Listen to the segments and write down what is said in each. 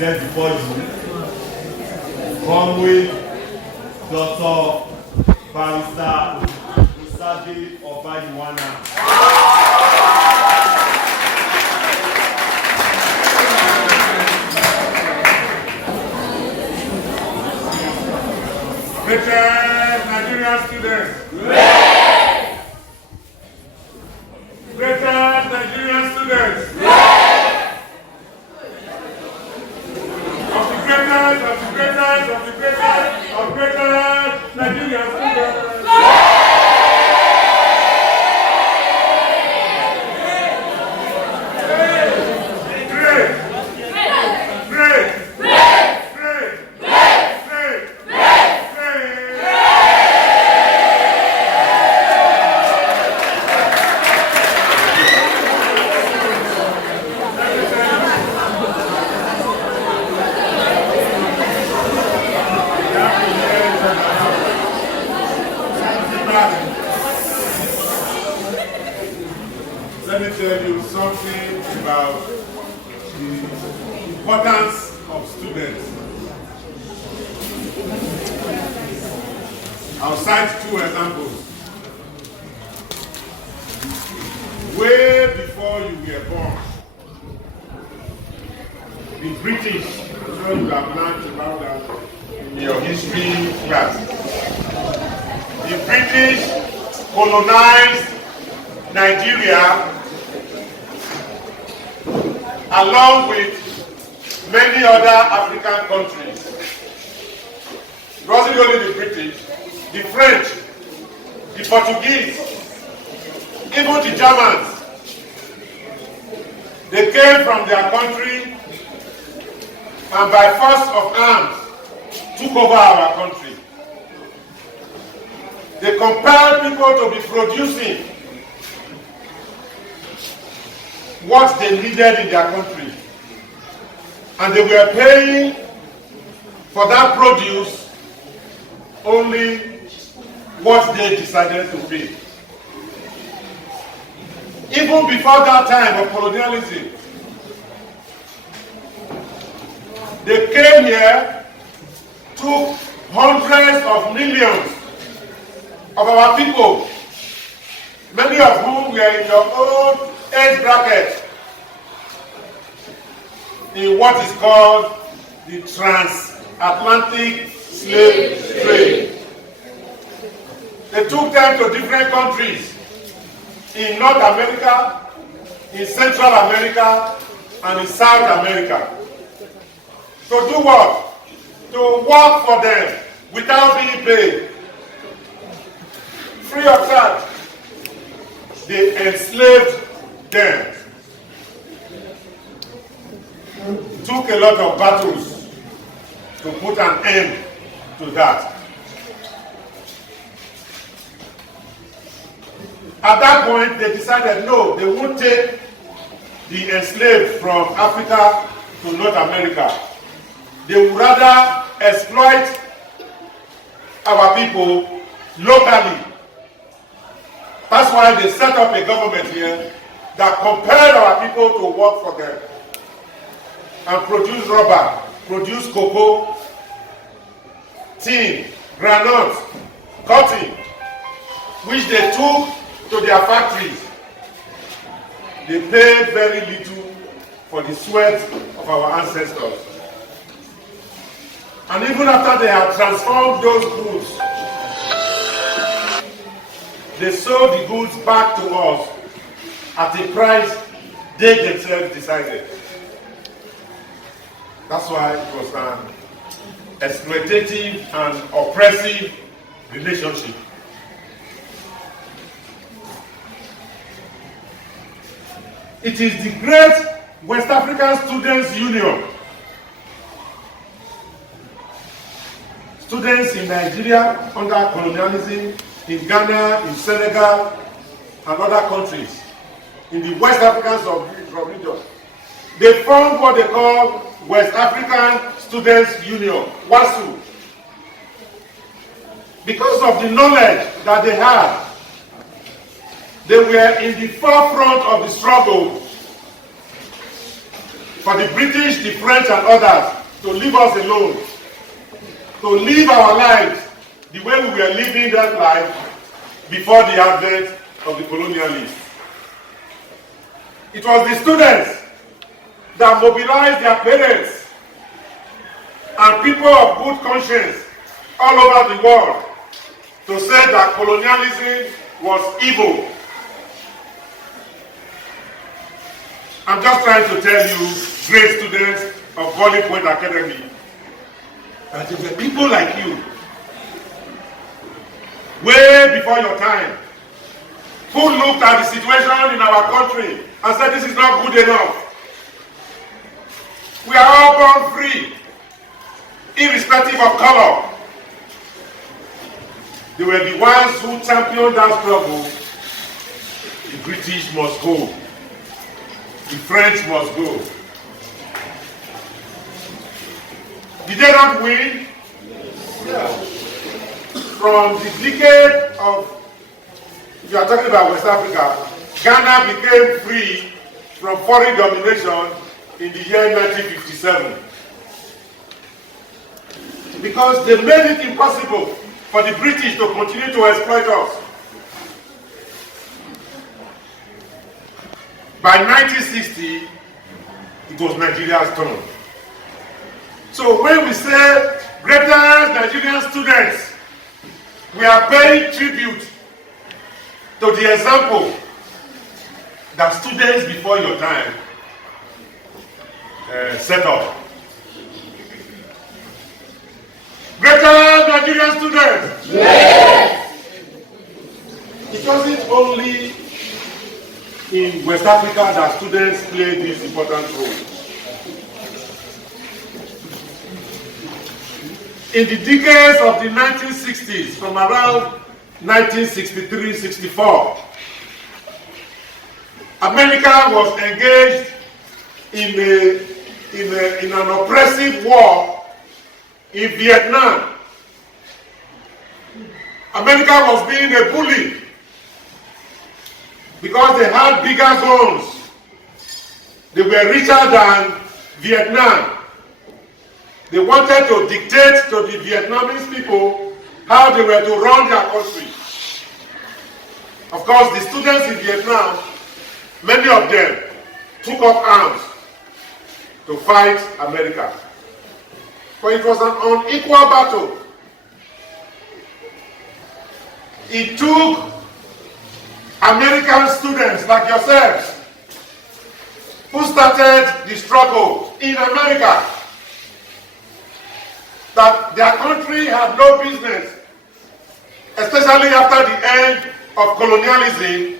present before you Comrade Dr. Barrister Usade Obayiwana. Greatest Nigerian students. Greatest Nigerian students. Of the greatest Nigerian students. Let me tell you something about the importance of students. I'll cite two examples. Way before you were born, the British, I'm sure you have learned about that in your history class. The British colonized Nigeria along with many other African countries. It wasn't only the British, the French, the Portuguese, even the Germans. They came from their country and by force of arms took over our country. They compelled people to be producing what they needed in their country. And they were paying for that produce only what they decided to pay. Even before that time of colonialism, they came here, took hundreds of millions of our people, many of whom were in your own age bracket, in what is called the transatlantic slave trade. They took them to different countries in North America, in Central America, and in South America. To do what? To work for them without being paid. Free of charge. They enslaved them. It took a lot of battles to put an end to that. At that point, they decided no, they won't take the enslaved from Africa to North America. They would rather exploit our people locally. That's why they set up a government here that compelled our people to work for them and produce rubber, produce cocoa, tin, granite, cotton, which they took to their factories. They paid very little for the sweat of our ancestors. And even after they had transformed those goods, they sold the goods back to us at a price they themselves decided. That's why it was an exploitative and oppressive relationship. It is the great West African Students' Union. Students in Nigeria under colonialism, in Ghana, in Senegal, and other countries, in the West African sub-region, they formed what they call West African Students' Union, WASU. Because of the knowledge that they had, they were in the forefront of the struggle for the British, the French, and others to leave us alone, to live our lives the way we were living that life before the advent of the colonialists. It was the students that mobilized their parents and people of good conscience all over the world to say that colonialism was evil. I'm just trying to tell you, great students of Volley Point Academy, that there were people like you, way before your time, who looked at the situation in our country and said this is not good enough. We are all born free, irrespective of color. They were the ones who championed that struggle. The British must go. The French must go. Did they not win? Yeah. From the decade of, if you are talking about West Africa, Ghana became free from foreign domination in the year 1957. Because they made it impossible for the British to continue to exploit us. By 1960, it was Nigeria's turn. So when we say greater Nigerian students, we are paying tribute to the example that students before your time set up. Greater Nigerian students! Yes! It wasn't only in West Africa that students play this important role. In the decades of the 1960s, from around 1963-64, America was engaged in an oppressive war in Vietnam. America was being a bully because they had bigger guns. They were richer than Vietnam. They wanted to dictate to the Vietnamese people how they were to run their country. Of course, the students in Vietnam, many of them took up arms to fight America. But it was an unequal battle. It took American students like yourselves who started the struggle in America, that their country had no business, especially after the end of colonialism,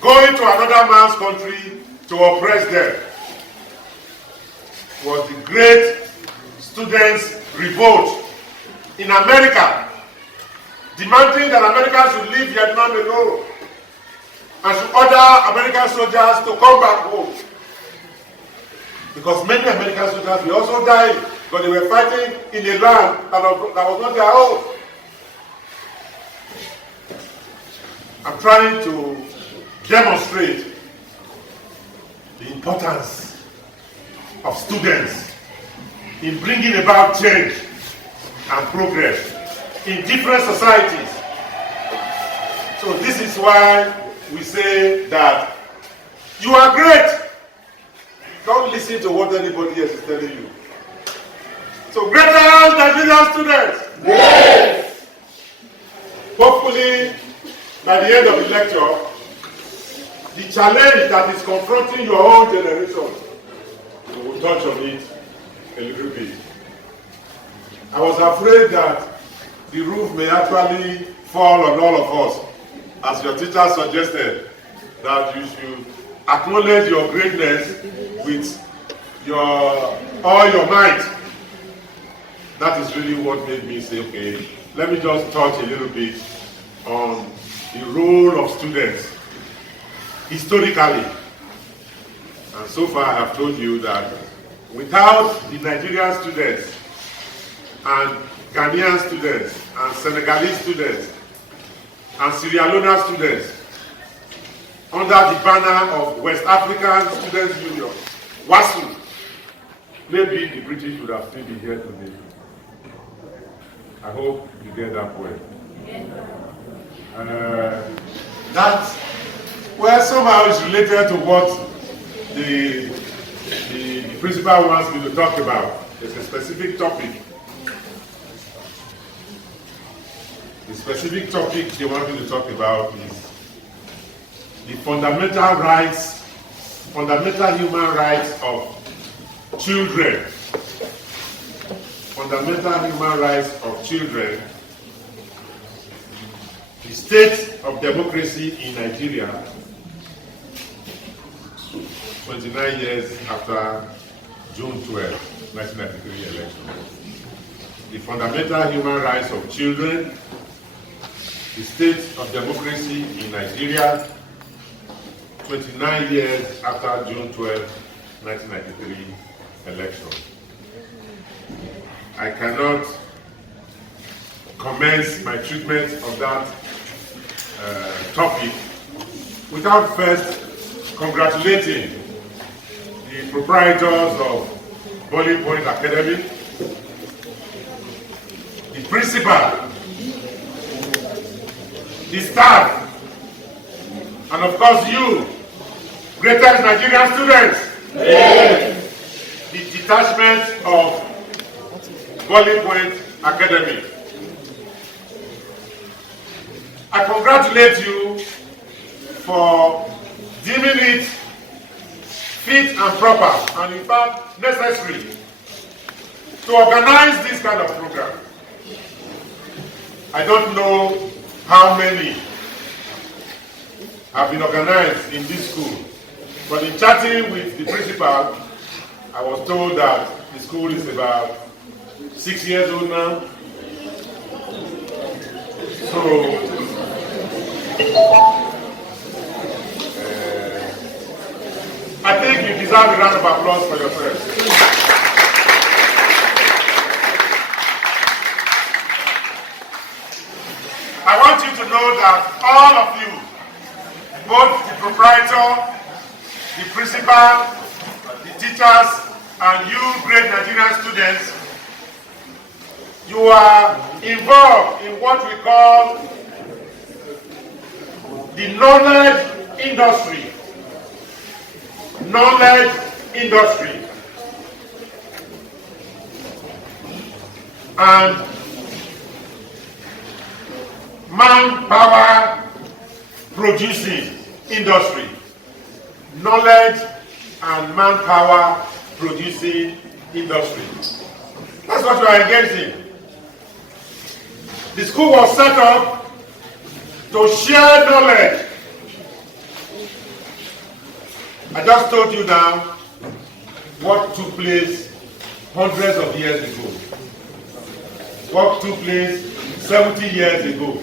going to another man's country to oppress them. It was the great students' revolt in America, demanding that America should leave Vietnam alone and should order American soldiers to come back home. Because many American soldiers were also dying, but they were fighting in a land that was not their own. I'm trying to demonstrate the importance of students in bringing about change and progress in different societies. So this is why we say that you are great. Don't listen to what anybody else is telling you. So greater Nigerian students. Yes. Hopefully, by the end of the lecture, the challenge that is confronting your own generation, we will touch on it a little bit. I was afraid that the roof may actually fall on all of us, as your teacher suggested, that you should acknowledge your greatness with all your might. That is really what made me say, okay, let me just touch a little bit on the role of students historically. And so far I have told you that without the Nigerian students and Ghanaian students and Senegalese students and Sierra Leone students under the banner of West African Students Union, Wasu. Maybe the British would have still been here today. I hope you get that point. That, well, somehow is related to what the principal wants me to talk about. It's a specific topic. The specific topic they want me to talk about is the fundamental human rights of children. Fundamental human rights of children. The state of democracy in Nigeria, 29 years after June 12, 1993 election. The fundamental human rights of children, the state of democracy in Nigeria, 29 years after June 12, 1993 election. I cannot commence my treatment of that topic without first congratulating the proprietors of Boiling Point Academy, the principal, the staff, and of course you, greatest Nigerian students, yes. The detachment of Boiling Point Academy. I congratulate you for deeming it fit and proper and in fact necessary to organize this kind of program. I don't know how many have been organized in this school, but in chatting with the principal, I was told that the school is about 6 years old now. So I think you deserve a round of applause for yourself. I want you to know that all of you, both the proprietor, the principal, the teachers, and you great Nigerian students, you are involved in what we call the knowledge industry. Knowledge industry. And manpower producing industry. Knowledge and manpower producing industry. That's what we are engaged in. The school was set up to share knowledge. I just told you now what took place hundreds of years ago. What took place 70 years ago.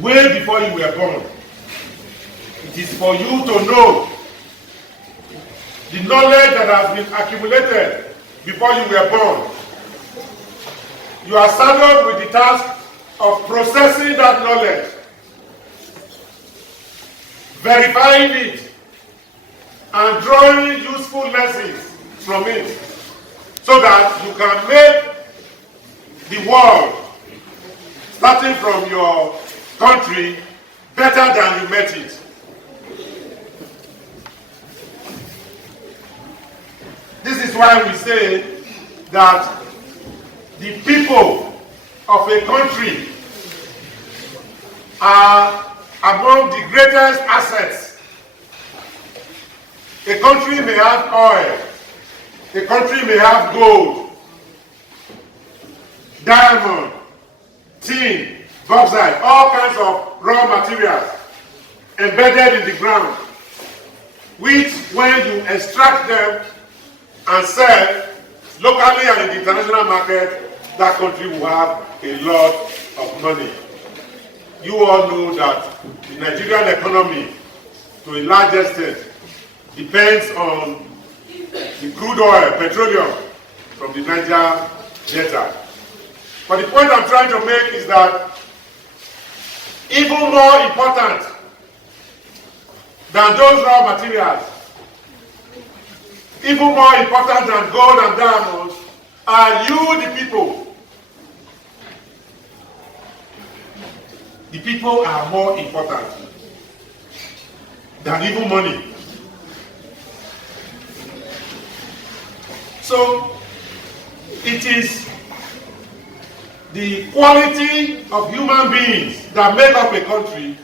Way before you were born. It is for you to know the knowledge that has been accumulated before you were born. You are saddled with the task of processing that knowledge, verifying it, and drawing useful lessons from it, so that you can make the world, starting from your country, better than you met it. This is why we say that the people of a country are among the greatest assets. A country may have oil, a country may have gold, diamond, tin, bauxite, all kinds of raw materials embedded in the ground, which when you extract them and sell locally and in the international market, that country will have a lot of money. You all know that the Nigerian economy, to a large extent, depends on the crude oil, petroleum, from the Niger Delta. But the point I'm trying to make is that even more important than those raw materials. Even more important than gold and diamonds are you, the people. The people are more important than even money. So, it is the quality of human beings that make up a country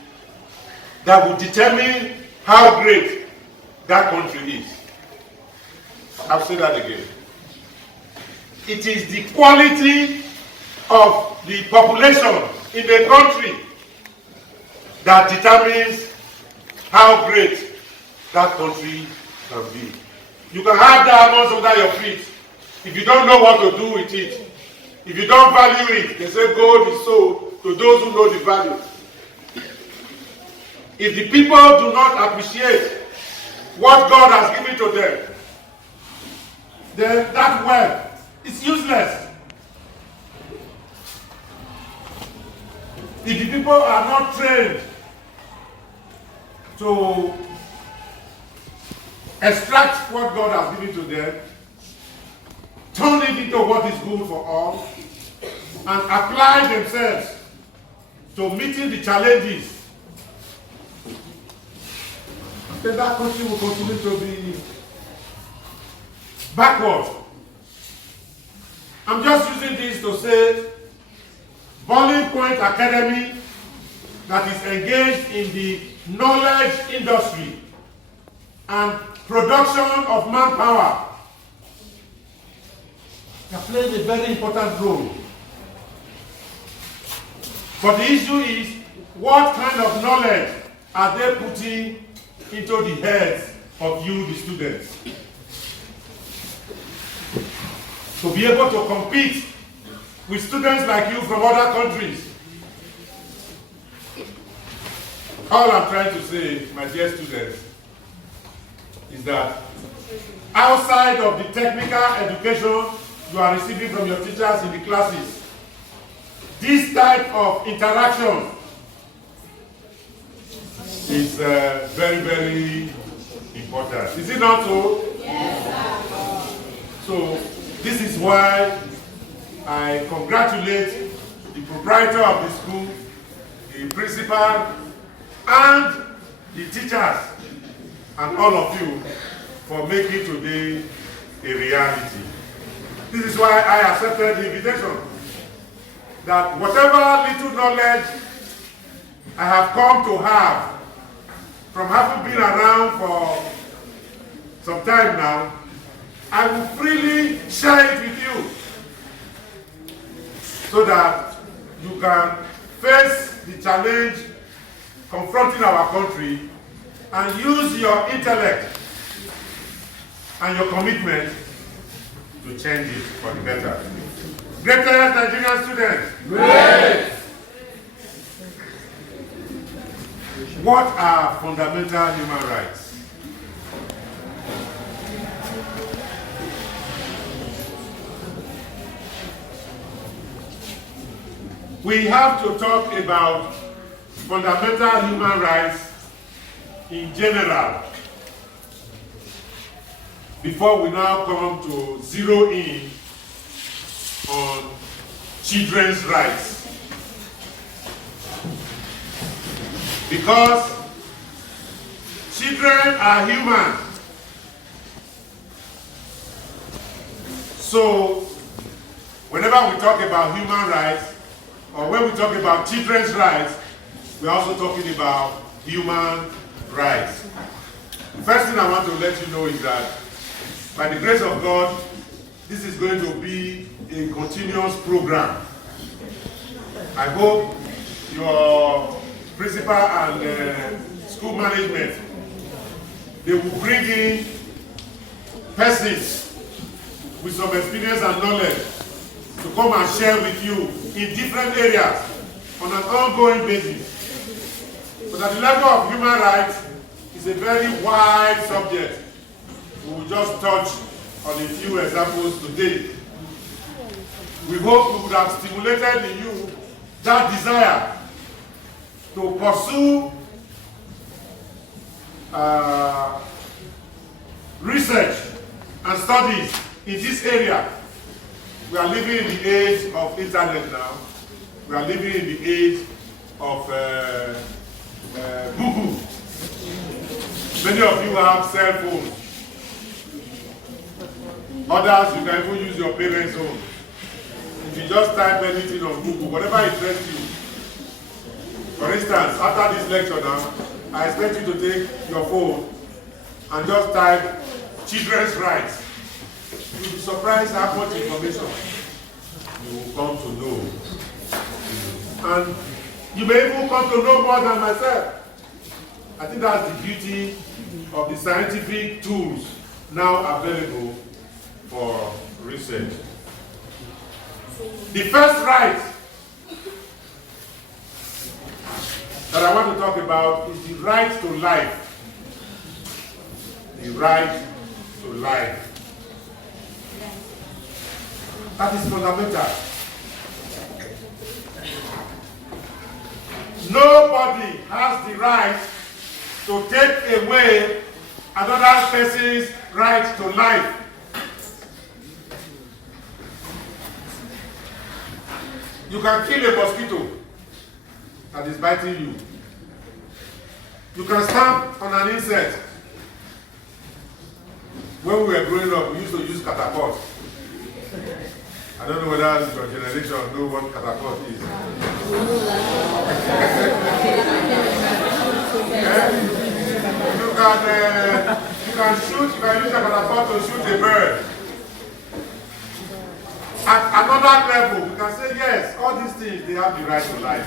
that will determine how great that country is. I'll say that again. It is the quality of the population in the country that determines how great that country can be. You can have diamonds under your feet. If you don't know what to do with it, if you don't value it, they say gold is sold to those who know the value. If the people do not appreciate what God has given to them, then that wealth is useless. If the people are not trained to extract what God has given to them, turn it into what is good for all, and apply themselves to meeting the challenges, then that country will continue to be backward. I'm just using this to say Boiling Point Academy that is engaged in the knowledge industry and production of manpower. They are playing a very important role. But the issue is, what kind of knowledge are they putting into the heads of you, the students? To be able to compete with students like you from other countries. All I'm trying to say, my dear students, is that outside of the technical education you are receiving from your teachers in the classes, this type of interaction is very, very important. Is it not so? Yes, sir. So, this is why I congratulate the proprietor of the school, the principal, and the teachers, and all of you for making today a reality. This is why I accepted the invitation, that whatever little knowledge I have come to have from having been around for some time now, I will freely share it with you so that you can face the challenge confronting our country and use your intellect and your commitment to change it for the better. Greatest Nigerian students. Great! What are fundamental human rights? We have to talk about fundamental human rights in general before we now come to zero in on children's rights. Because children are human. So whenever we talk about human rights, or when we talk about children's rights, we're also talking about human rights. The first thing I want to let you know is that by the grace of God, this is going to be a continuous program. I hope your principal and school management, they will bring in persons with some experience and knowledge to come and share with you in different areas on an ongoing basis. But at the level of human rights, it's a very wide subject. We will just touch on a few examples today. We hope we would have stimulated in you that desire to pursue research and studies in this area. We are living in the age of internet now. We are living in the age of Google. Many of you have cell phones. Others, you can even use your parents' phone. If you just type anything on Google, whatever interests you. For instance, after this lecture now, I expect you to take your phone and just type children's rights. You'll be surprised how much information you will come to know. And you may even come to know more than myself. I think that's the beauty of the scientific tools now available for research. The first right that I want to talk about is the right to life. The right to life. That is fundamental. Nobody has the right to take away another person's right to life. You can kill a mosquito that is biting you. You can stamp on an insect. When we were growing up, we used to use catapult. I don't know whether your generation know what catapult is. You can shoot, you can use a catapult to shoot a bird. At another level, we can say, yes, all these things, they have the right to life.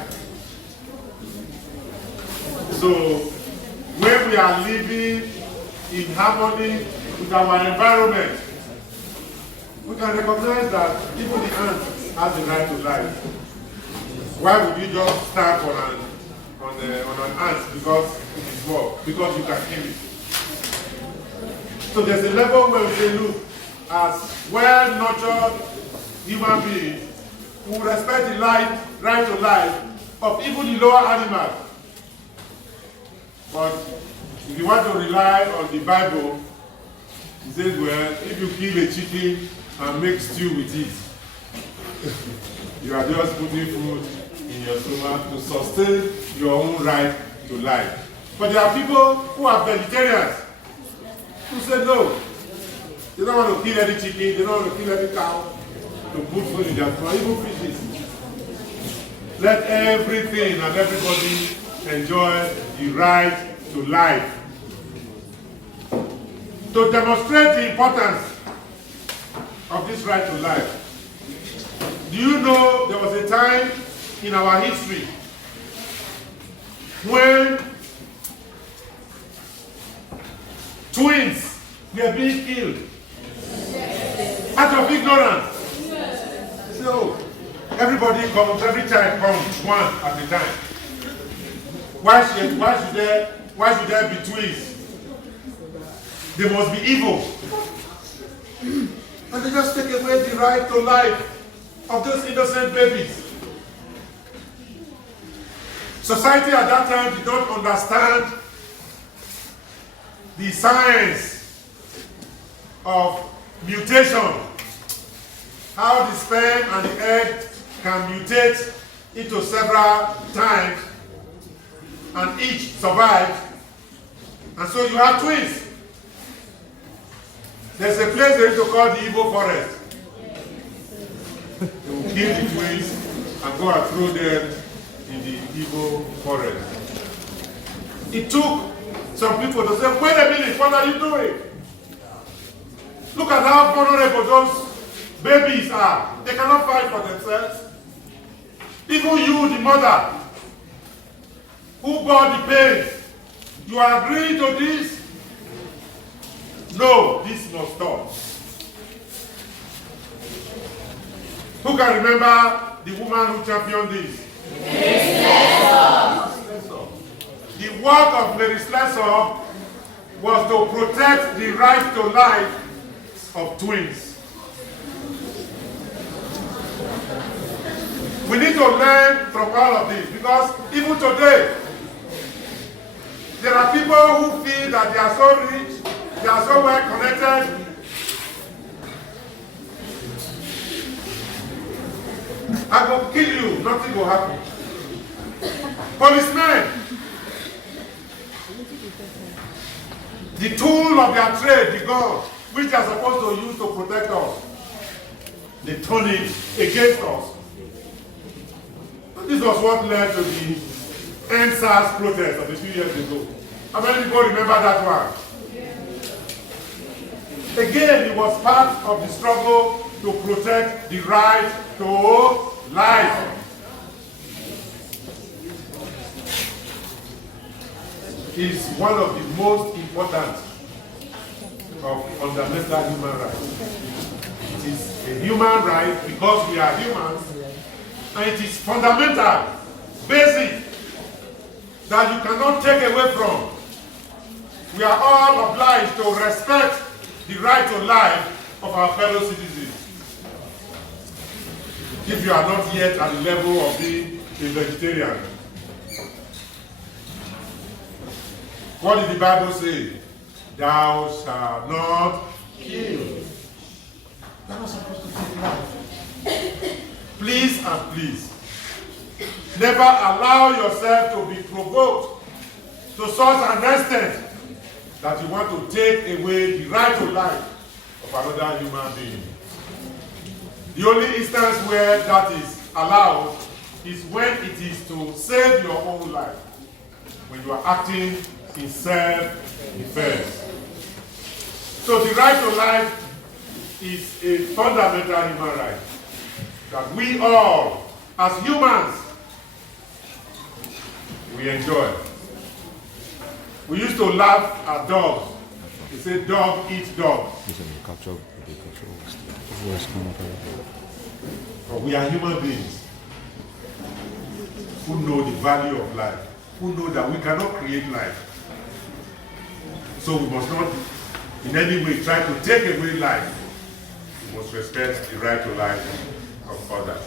So, when we are living in harmony with our environment, we can recognize that even the ant has the right to life. Why would you just stamp on an ant because it is small? Because you can kill it. So there's a level where we say, look, as well-nurtured human beings who respect the right to life of even the lower animals. But if you want to rely on the Bible, it says, well, if you kill a chicken and make stew with it, you are just putting food in your stomach to sustain your own right to life. But there are people who are vegetarians who say no. They don't want to kill any chicken, they don't want to kill any cow to put food in their stomach, even fishes. Let everything and everybody enjoy the right to life. To demonstrate the importance of this right to life, do you know there was a time in our history when twins were being killed out of ignorance? So everybody comes, every child comes one at a time. Why should there be twins? They must be evil. And they just take away the right to life of those innocent babies. Society at that time did not understand the science of mutation. How the sperm and the egg can mutate into several times and each survives. And so you have twins. There's a place they used to call the evil forest. They will kill the twins and go and throw them in the evil forest. It took some people to say, wait a minute, what are you doing? Look at how vulnerable those babies are. They cannot fight for themselves. Even you, the mother, who bore the pain, you are agreeing to this? No, this must stop. Who can remember the woman who championed this? The work of Mary Slessor was to protect the right to life of twins. We need to learn from all of this, because even today, there are people who feel that they are so rich, they are so well connected. I will kill you, nothing will happen. Policemen, the tool of their trade, the gun, which they are supposed to use to protect us, they turn it against us. This was what led to the NSAS protest of a few years ago. How many people remember that one? Again, it was part of the struggle to protect the right to life. Is one of the most important of fundamental human rights. It is a human right because we are humans, and it is fundamental, basic, that you cannot take away from. We are all obliged to respect the right to life of our fellow citizens. If you are not yet at the level of being a vegetarian. What did the Bible say? Thou shalt not kill. You're not supposed to take life. Please and please, never allow yourself to be provoked to such an extent that you want to take away the right to life of another human being. The only instance where that is allowed is when it is to save your own life, when you are acting in self-defense. So the right to life is a fundamental human right that we all, as humans, we enjoy. We used to laugh at dogs. They say dog eats dog. But we are human beings who know the value of life, who know that we cannot create life. So we must not in any way try to take away life. We must respect the right to life of others.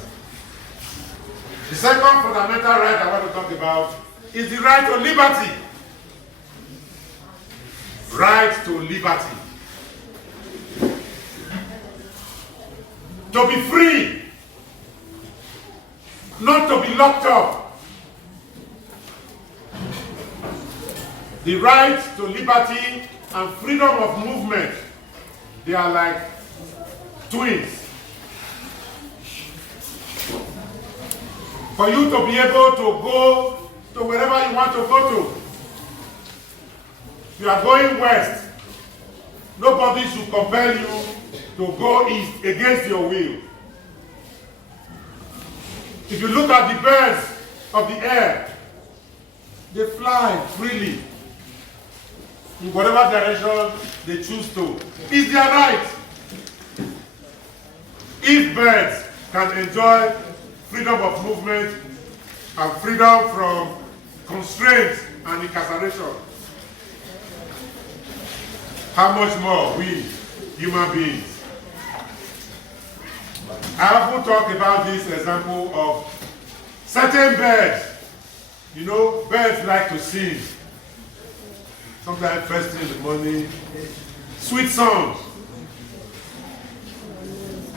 The second fundamental right I want to talk about is the right to liberty. Right to liberty. To be free. Not to be locked up. The right to liberty and freedom of movement, they are like twins. For you to be able to go to wherever you want to go to. You are going west. Nobody should compel you to go east against your will. If you look at the birds of the air, they fly freely in whatever direction they choose to. It's their right. If birds can enjoy freedom of movement and freedom from constraints and incarceration, how much more we, human beings? I often talk about this example of certain birds. You know, birds like to sing. Sometimes first thing in the morning, sweet songs.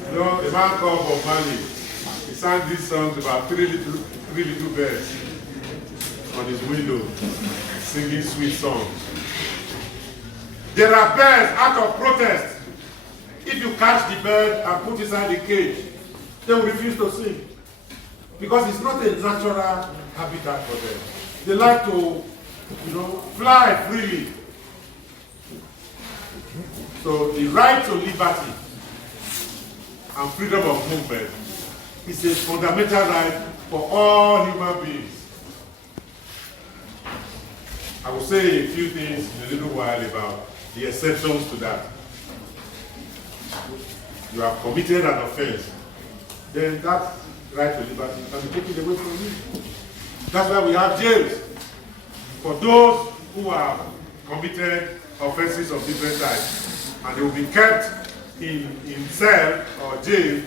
You know, a man called Bob Marley, he sang these songs about three little birds on his window, singing sweet songs. There are birds out of protest. If you catch the bird and put inside the cage, they will refuse to sing. Because it's not a natural habitat for them. They like to, fly freely. So the right to liberty and freedom of movement is a fundamental right for all human beings. I will say a few things in a little while about the exceptions to that. You have committed an offense, then that right to liberty can be taken away from you. That's why we have jails. For those who have committed offenses of different types, and they will be kept in cell or jail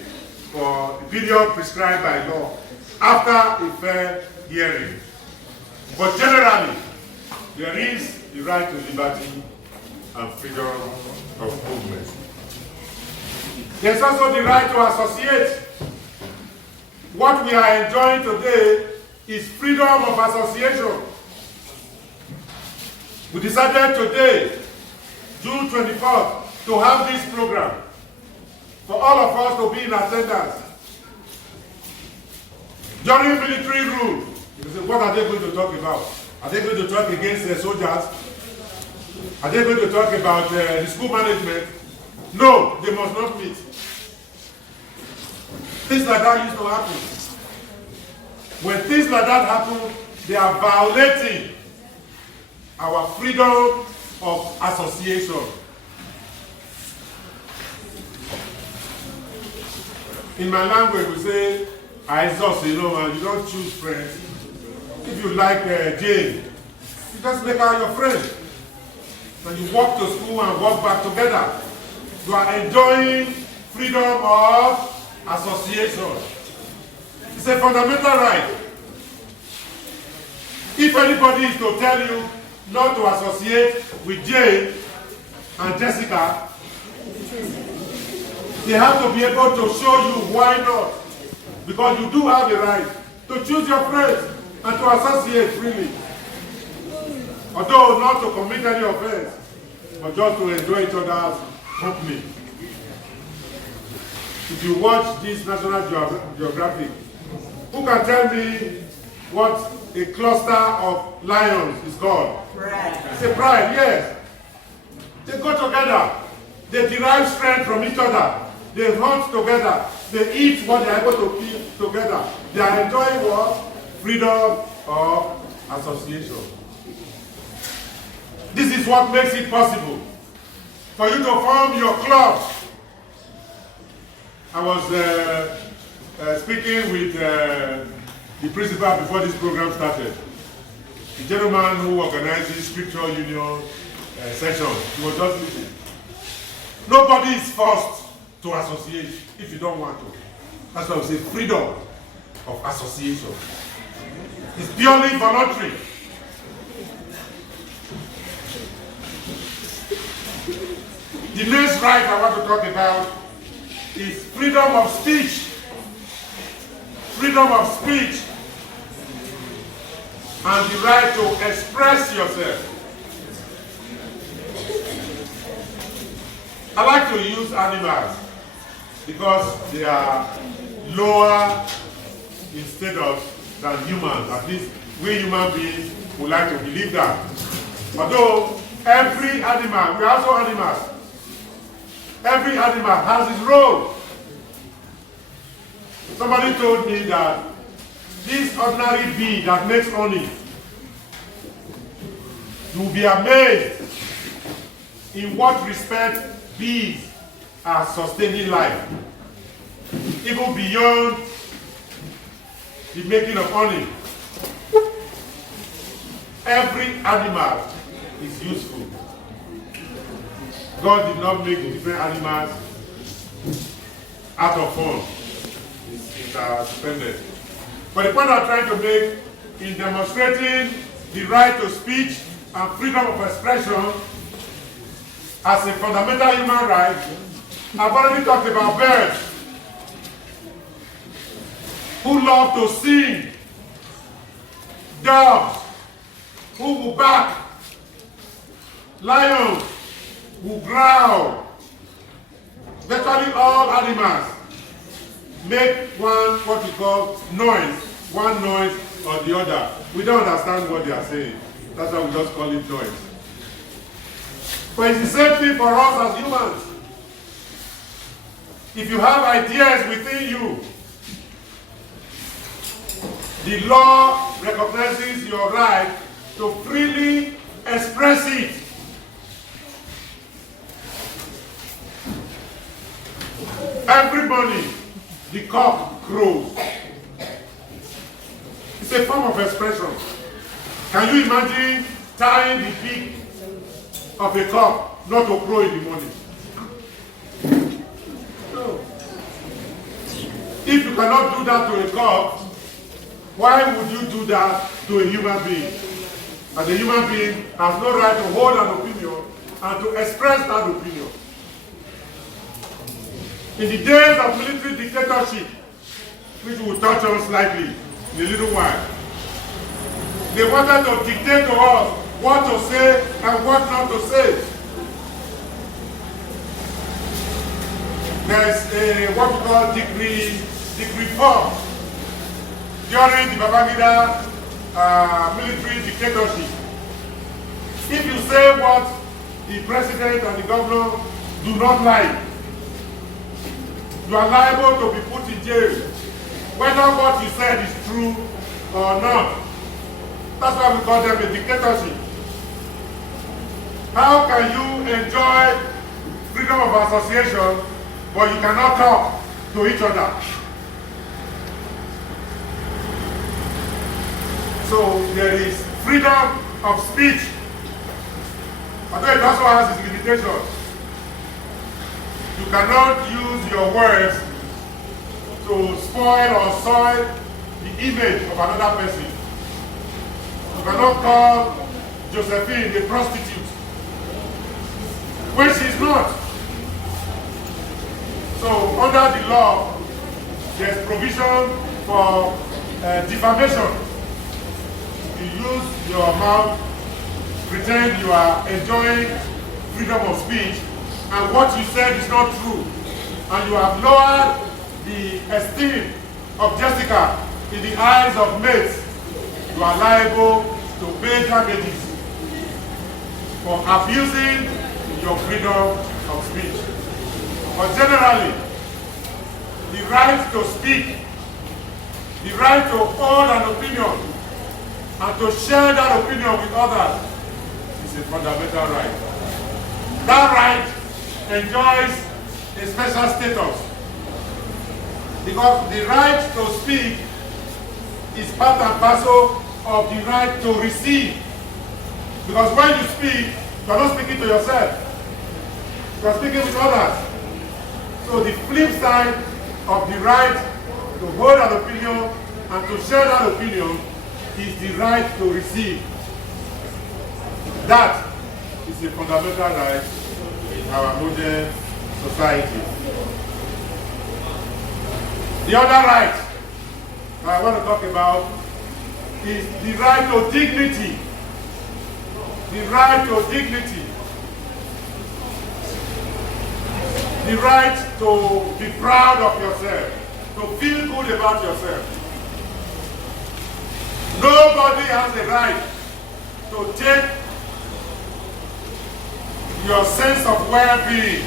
for the period prescribed by law after a fair hearing. But generally, there is the right to liberty and freedom of movement. There's also the right to associate. What we are enjoying today is freedom of association. We decided today, June 24th, to have this program for all of us to be in attendance. During military rule, you say, what are they going to talk about? Are they going to talk against the soldiers? Are they going to talk about the school management? No, they must not meet. Things like that used to happen. When things like that happen, they are violating our freedom of association. In my language, we say, I exhaust, you don't choose friends. If you like Jane, you just make her your friend. And you walk to school and walk back together. You are enjoying freedom of association. It's a fundamental right. If anybody is to tell you not to associate with Jane and Jessica, they have to be able to show you why not. Because you do have a right to choose your friends and to associate freely. Although not to commit any offense, but just to enjoy each other's company. If you watch this National Geographic, who can tell me what a cluster of lions is called? Pride. It's a pride, yes. They go together. They derive strength from each other. They hunt together. They eat what they are able to keep together. They are enjoying what? Freedom of association. This is what makes it possible for you to form your club. I was speaking with the principal before this program started. The gentleman who organizes scriptural union sessions, he was just listening. Nobody is forced to associate if you don't want to. That's why we say freedom of association. It's purely voluntary. The next right I want to talk about is freedom of speech. Freedom of speech and the right to express yourself. I like to use animals because they are lower in status than humans. At least we human beings would like to believe that. Although every animal, we are also animals. Every animal has its role. Somebody told me that this ordinary bee that makes honey, you will be amazed in what respect bees are sustaining life, even beyond the making of honey. Every animal is useful. God did not make the different animals out of fun. It's interdependent. But the point I'm trying to make in demonstrating the right to speech and freedom of expression as a fundamental human right, I've already talked about birds who love to sing, dogs who will bark, lions who growl. Virtually all animals make what we call noise, one noise or the other. We don't understand what they are saying. That's why we just call it noise. But it's the same thing for us as humans. If you have ideas within you, the law recognizes your right to freely express it. Every morning, the cock crows. It's a form of expression. Can you imagine tying the beak of a cock not to crow in the morning? No. If you cannot do that to a cock, why would you do that to a human being? as a human being, has no right to hold an opinion and to express that opinion. In the days of military dictatorship, which we will touch on slightly in a little while, they wanted to dictate to us what to say and what not to say. There's a what we call decree 4 during the Babangida military dictatorship. If you say what the president and the governor do not like, you are liable to be put in jail, whether what you said is true or not. That's why we call them a dictatorship. How can you enjoy freedom of association, but you cannot talk to each other? So there is freedom of speech, although it also has its limitations. You cannot use your words to spoil or soil the image of another person. You cannot call Josephine a prostitute when she's not. So under the law, there's provision for defamation. You use your mouth, pretend you are enjoying freedom of speech, and what you said is not true, and you have lowered the esteem of Jessica in the eyes of mates, you are liable to pay damages for abusing your freedom of speech. But generally, the right to speak, the right to hold an opinion, and to share that opinion with others is a fundamental right. That right enjoys a special status because the right to speak is part and parcel of the right to receive. Because when you speak, you are not speaking to yourself, you are speaking with others. So the flip side of the right to hold an opinion and to share that opinion is the right to receive. That is a fundamental right in our modern society. The other right that I want to talk about is the right to dignity. The right to dignity. The right to be proud of yourself, to feel good about yourself. Nobody has the right to take your sense of well-being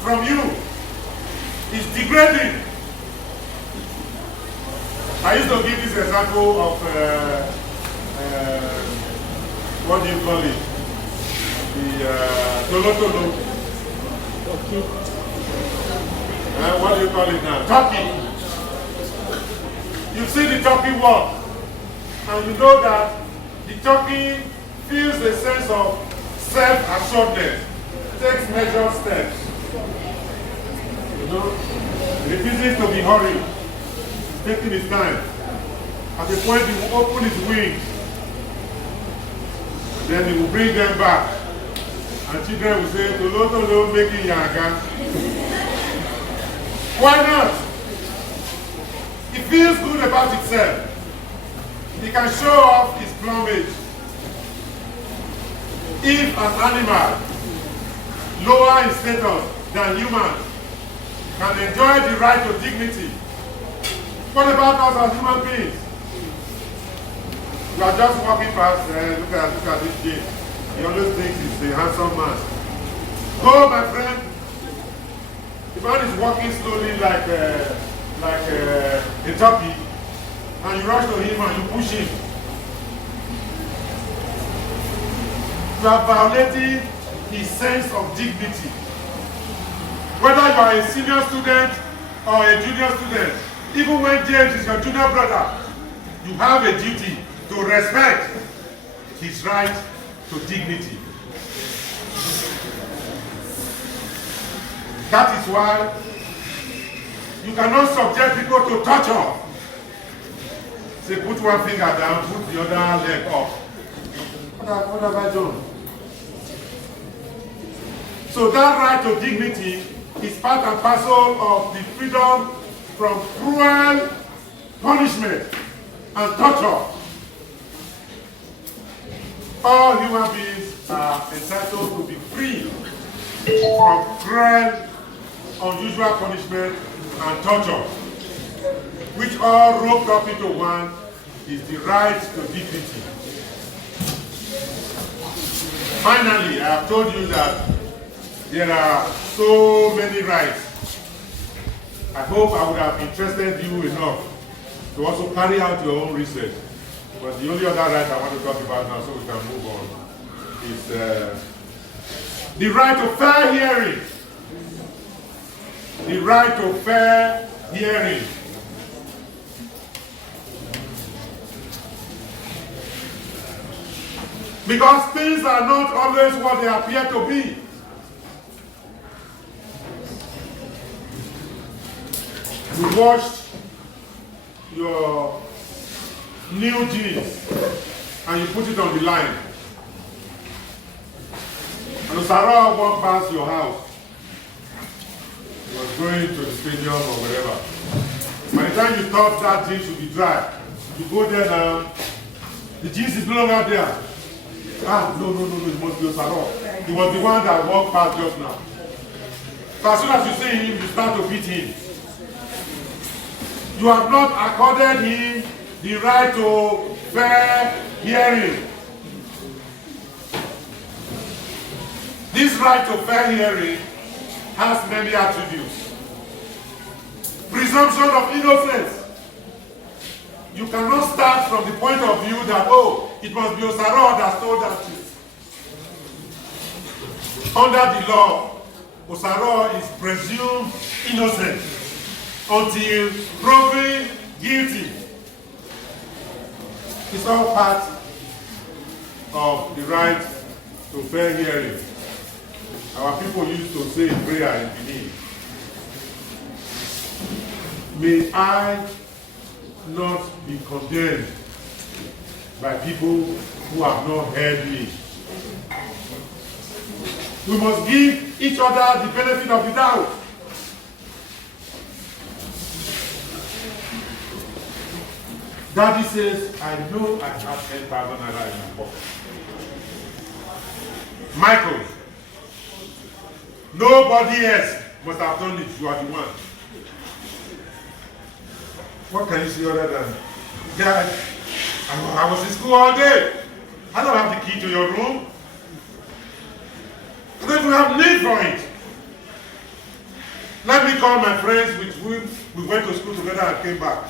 from you. It's degrading. I used to give this example of what do you call it? The tolo. What do you call it now? Turkey. You see the turkey walk, and you know that the turkey feels a sense of self-assuredness, takes measured steps. You know, refuses to be hurried, taking his time. At the point he will open his wings, then he will bring them back. And children will say, Tolo, making yanga. Why not? It feels good about itself. It can show off its plumage. If an animal lower in status than human can enjoy the right to dignity, what about us as human beings? You are just walking past, look at this kid. He always thinks he's a handsome man. Go, my friend. The man is walking slowly like a turkey, and you rush to him and you push him. You are violating his sense of dignity. Whether you are a senior student or a junior student, even when James is your junior brother, you have a duty to respect his right to dignity. That is why you cannot subject people to torture. Say, put one finger down, put the other leg up. What have I done? So that right to dignity is part and parcel of the freedom from cruel punishment and torture. All human beings are entitled to be free from cruel, unusual punishment and torture, which all roped up into one is the right to dignity. Finally, I have told you that there are so many rights. I hope I would have interested you enough to also carry out your own research. But the only other right I want to talk about now, so we can move on, is the right to fair hearing. The right to fair hearing. Because things are not always what they appear to be. You washed your new jeans and you put it on the line. And Sarah walked past your house. He was going to the stadium or wherever. By the time you thought that jeans should be dry, you go there now, the jeans is no longer there. Ah, no, it must be Osaro. He was the one that walked past just now. So as soon as you see him, you start to beat him. You have not accorded him the right to fair hearing. This right to fair hearing has many attributes. Presumption of innocence. You cannot start from the point of view that, oh, it must be Osaro that stole that truth. Under the law, Osaro is presumed innocent until proven guilty. It's all part of the right to fair hearing. Our people used to say in prayer in BENIN, may I not be condemned by people who have not heard me. We must give each other the benefit of the doubt. Daddy says, I know I have 10,000 naira in my pocket. Michael, nobody else must have done it. You are the one. What can you say other than, Dad, I was in school all day. I don't have the key to your room. I don't even have need for it. Let me call my friends with whom we went to school together and came back.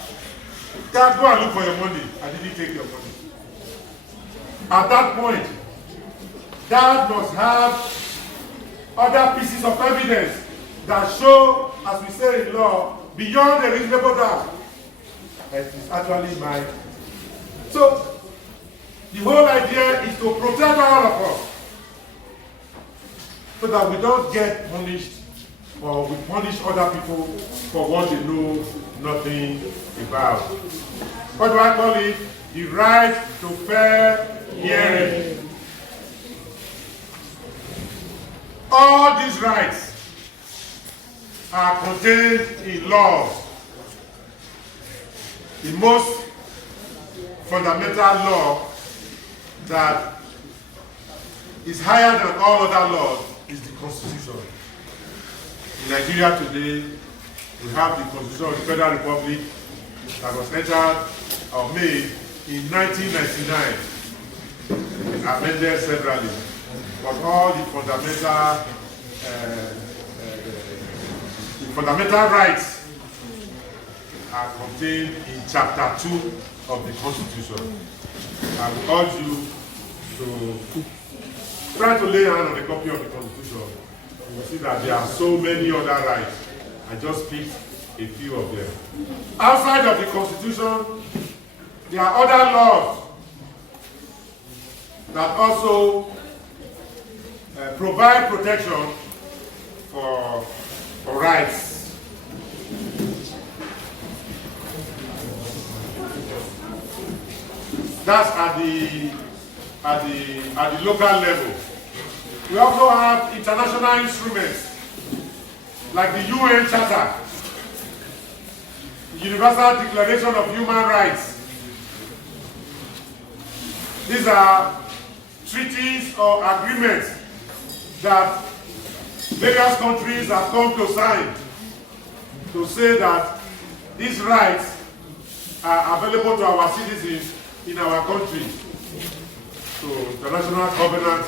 Dad, go and look for your money. I didn't take your money. At that point, Dad must have other pieces of evidence that show, as we say in law, beyond a reasonable doubt, that it is actually mine. So, the whole idea is to protect all of us so that we don't get punished or we punish other people for what they know nothing about. What do I call it? The right to fair hearing. All these rights are contained in laws. The most fundamental law that is higher than all other laws is the Constitution. In Nigeria today, we have the Constitution of the Federal Republic that was entered or made in 1999, amended severally. But all the fundamental rights are contained in Chapter 2 of the Constitution. I would urge you to try to lay hand on a copy of the Constitution. You will see that there are so many other rights. I just picked a few of them. Outside of the Constitution, there are other laws that also provide protection for rights. That's at the at the local level. We also have international instruments like the UN Charter, the Universal Declaration of Human Rights. These are treaties or agreements that various countries have come to sign to say that these rights are available to our citizens in our country. So, International Covenant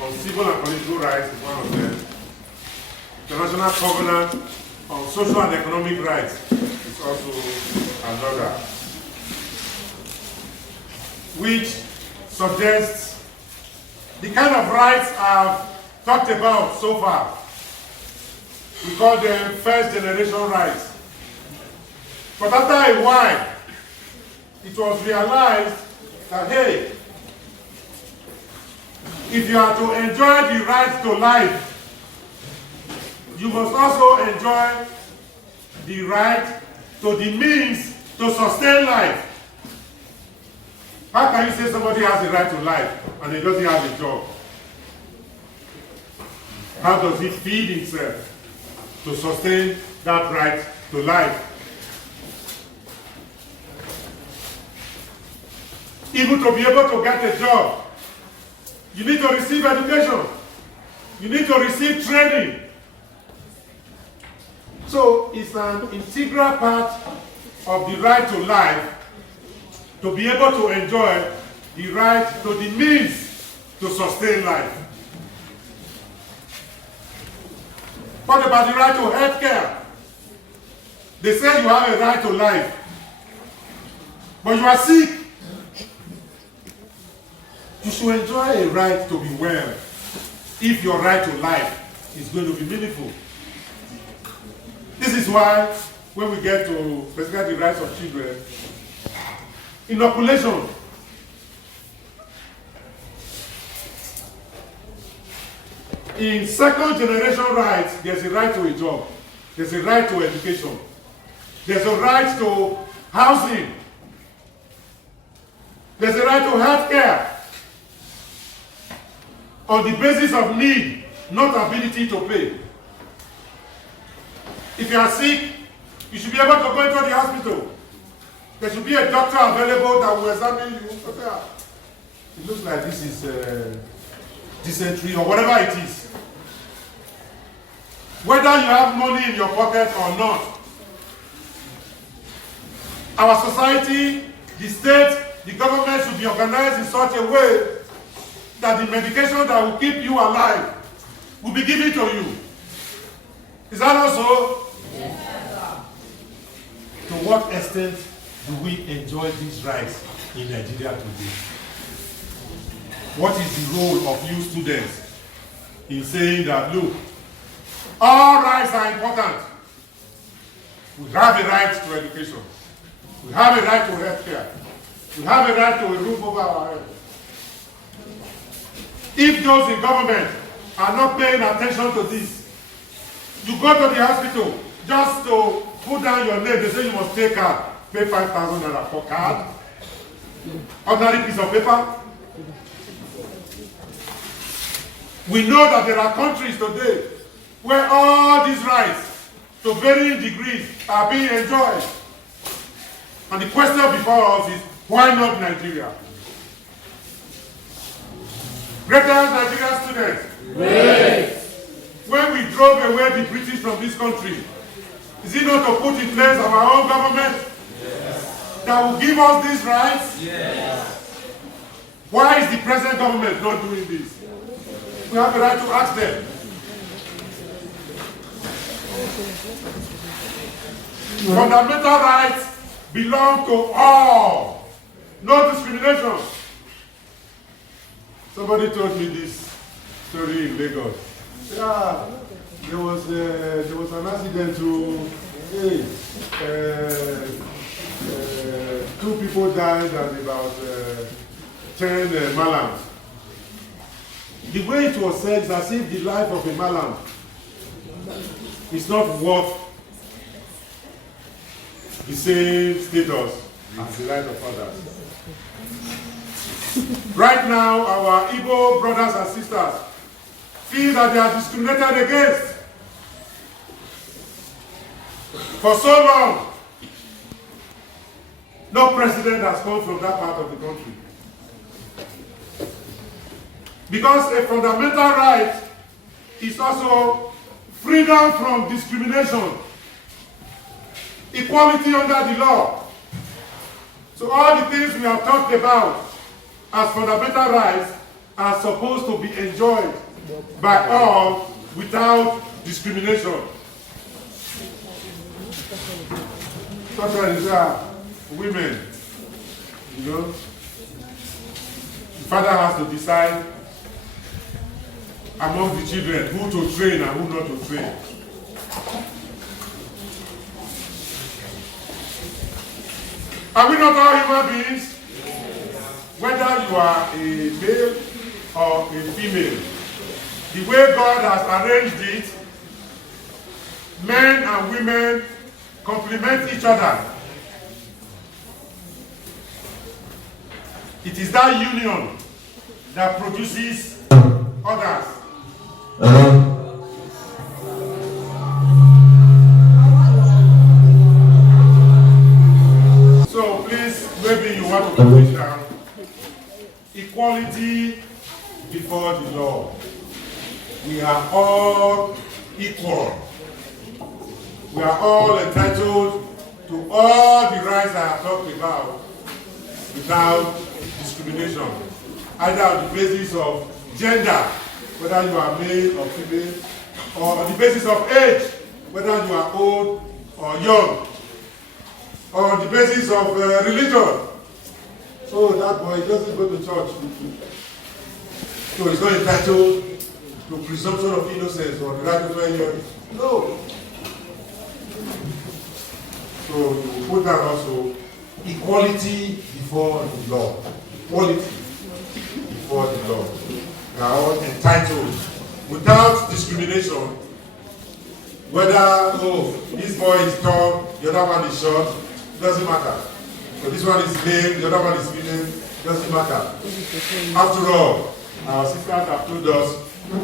on Civil and Political Rights is one of them. International Covenant on Social and Economic Rights is also another, which suggests the kind of rights I've talked about so far. We call them first generation rights. But after a while, it was realized that, hey, if you are to enjoy the right to life, you must also enjoy the right to the means to sustain life. How can you say somebody has the right to life and he doesn't have a job? How does he feed himself to sustain that right to life? Even to be able to get a job, you need to receive education. You need to receive training. So it's an integral part of the right to life to be able to enjoy the right to the means to sustain life. What about the right to health care? They say you have a right to life, but you are sick. You should enjoy a right to be well if your right to life is going to be meaningful. This is why when we get to specifically the rights of children, inoculation. In second generation rights, there's a right to a job. There's a right to education. There's a right to housing. There's a right to health care. On the basis of need, not ability to pay. If you are sick, you should be able to go into the hospital. There should be a doctor available that will examine you. It looks like this is dysentery or whatever it is. Whether you have money in your pocket or not, our society, the state, the government should be organized in such a way that the medication that will keep you alive will be given to you. Is that also? Yes. To what extent do we enjoy these rights in Nigeria today? What is the role of you students in saying that, look, all rights are important. We have a right to education. We have a right to health care. We have a right to a roof over our head. If those in government are not paying attention to this, you go to the hospital just to put down your name. They say you must take card, pay 5,000 naira for card, ordinary piece of paper. We know that there are countries today where all these rights to varying degrees are being enjoyed. And the question before us is, why not Nigeria? Greater Nigerian students. Great. When we drove away the British from this country, is it not to put in place our own government? Yes. That will give us these rights? Yes. Why is the present government not doing this? We have the right to ask them. Fundamental rights belong to all. No discrimination. Somebody told me this story in Lagos. Yeah, there was an accident to, two people died and about 10 malams. The way it was said is as if the life of a malam is not worth the same status as the life of others. Right now, our Igbo brothers and sisters feel that they are discriminated against. For so long, no president has come from that part of the country. Because a fundamental right is also freedom from discrimination, equality under the law. So all the things we have talked about as fundamental rights are supposed to be enjoyed by all without discrimination. Sometimes there are women, you know, the father has to decide among the children who to train and who not to train. Are we not all human beings? Whether you are a male or a female, the way God has arranged it, men and women complement each other. It is that union that produces others. So please, maybe you want to put it down. Equality before the law. We are all equal. We are all entitled to all the rights I have talked about without discrimination, either on the basis of gender, whether you are male or female, or on the basis of age, whether you are old or young, or on the basis of religion. So that boy doesn't go to church, so he's not entitled to presumption of innocence or the right to marry. No. So you put that also, equality before the law. Equality before the law. They are all entitled without discrimination. Whether, this boy is tall, the other one is short, doesn't matter. So this one is male, the other one is female, doesn't matter. After all, our sisters have told us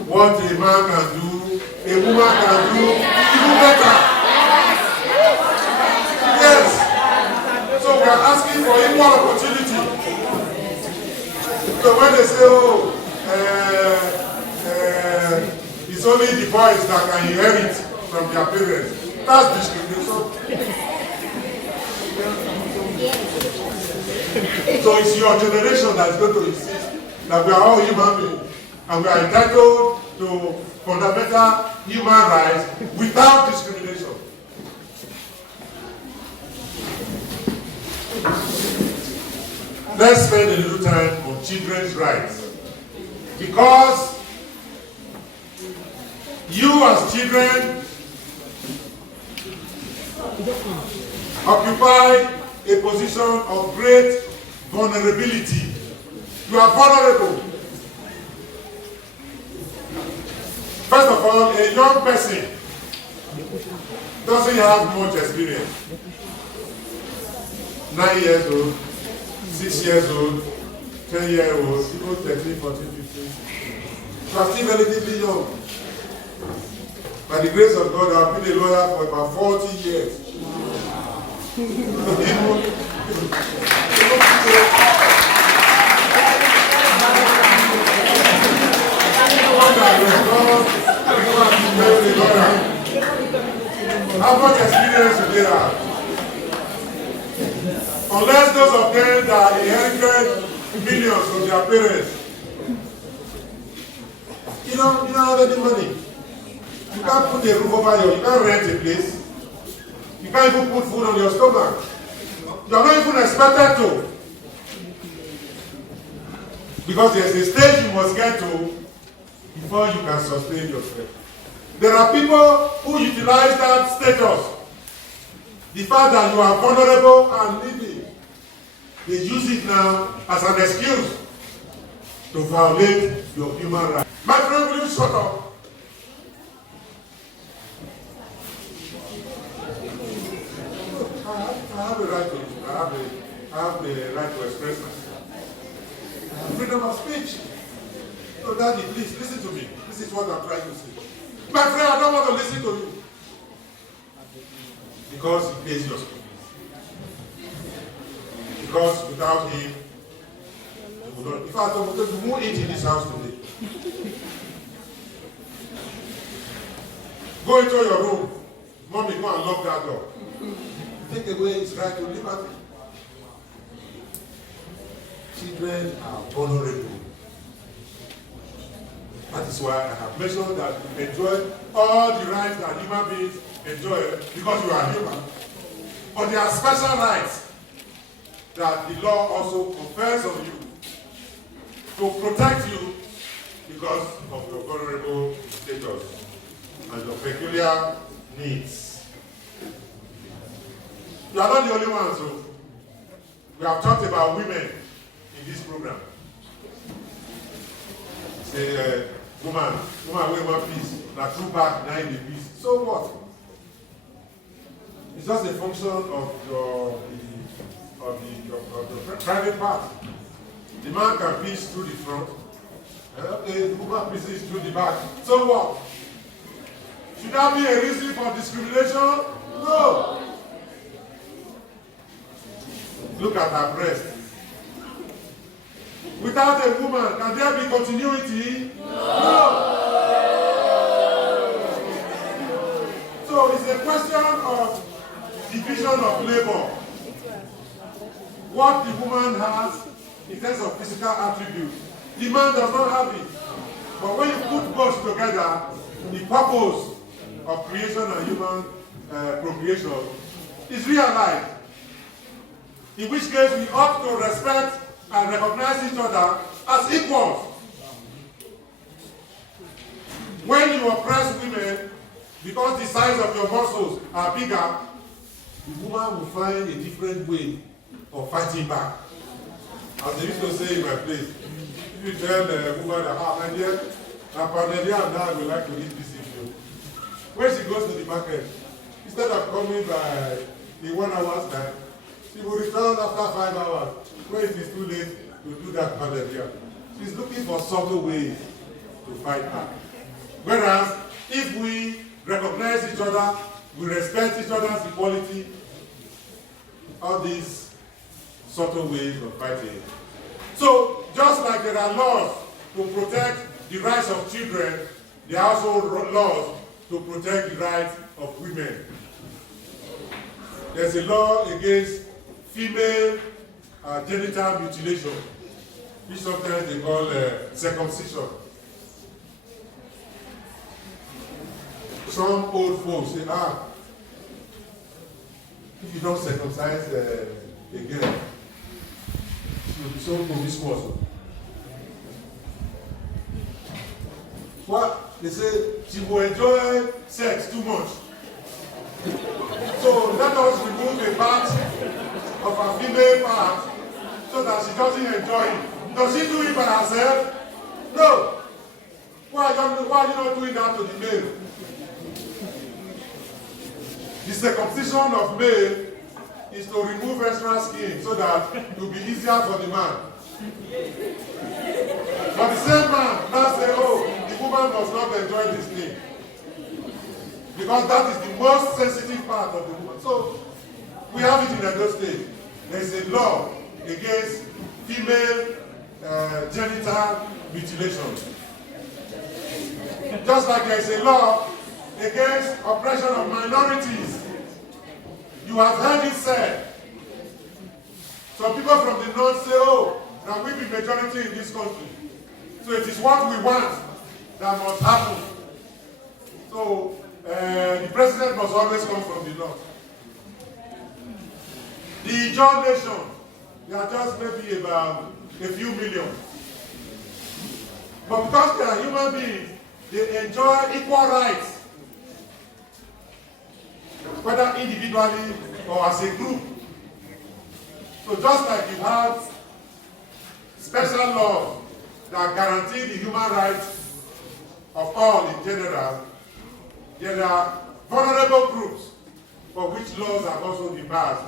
what a man can do, a woman can do even better. Yes. So we are asking for equal opportunity. So when they say, it's only the boys that can inherit from their parents, that's discrimination. So it's your generation that is going to insist that we are all human beings and we are entitled to fundamental human rights without discrimination. Let's spend a little time on children's rights. Because you as children occupy a position of great vulnerability. You are vulnerable. First of all, a young person doesn't have much experience. 9 years old, 6 years old, 10 years old, even 13, 14, 15. You are still relatively young. By the grace of God, I have been a lawyer for about 40 years. How much experience do they have? Unless those of them that inherited millions from their parents, you don't have any money. You can't put a roof over you can't rent a place. You can't even put food on your stomach. You are not even expected to. Because there's a stage you must get to before you can sustain yourself. There are people who utilize that status. The fact that you are vulnerable and needy. They use it now as an excuse to violate your human rights. My friend, will you shut up? I have a right to express myself. freedom of speech. So, Daddy, please listen to me. This is what I'm trying to say. My friend, I don't want to listen to you. Because he pays your school fees. Because without him, you would not. In fact, we won't eat in this house today. Go into your room. Mommy, go and lock that door. Take away his right to liberty. Children are vulnerable. That is why I have mentioned that you enjoy all the rights that human beings enjoy because you are human. But there are special rights that the law also confers on you to protect you because of your vulnerable status and your peculiar needs. You are not the only ones. So we have talked about women in this program. Say, woman, we want peace. Now, true back, now in the peace. So what? It's just a function of your private part. The man can peace through the front. The woman peaces through the back. So what? Should that be a reason for discrimination? No. Look at her breast. Without a woman, can there be continuity? No. So it's a question of division of labor. What the woman has in terms of physical attributes, the man does not have it. But when you put both together, the purpose of creation and human procreation is realized. In which case we ought to respect and recognize each other as equals. When you oppress women because the size of your muscles are bigger, the woman will find a different way of fighting back. As they used to say in my place, if you tell a woman that, my dear, I would like to eat this issue. When she goes to the market, instead of coming by in 1 hour's time, she will return after 5 hours when it is too late to do that pandemia. She's looking for subtle ways to fight back. Whereas, if we recognize each other, we respect each other's equality, all these subtle ways of fighting. So, just like there are laws to protect the rights of children, there are also laws to protect the rights of women. There's a law against female genital mutilation, which sometimes they call circumcision. Some old folks say, if you don't circumcise a girl, she will be so promiscuous. What? They say she will enjoy sex too much. So let us remove a part of her female part so that she doesn't enjoy it. Does she do it by herself? No. Why are you not doing that to the male? The circumcision of male is to remove extra skin so that it will be easier for the man. But the same man now say, the woman must not enjoy this thing. Because that is the most sensitive part of the woman. So, we have it in Edo State. There is a law against female genital mutilation. Just like there is a law against oppression of minorities. You have heard it said. Some people from the north say, now we be majority in this country. So it is what we want that must happen. So the president must always come from the north. The Ijaw nation, they are just maybe about a few million. But because they are human beings, they enjoy equal rights, whether individually or as a group. So just like you have special laws that guarantee the human rights of all in general, there are vulnerable groups for which laws have also been passed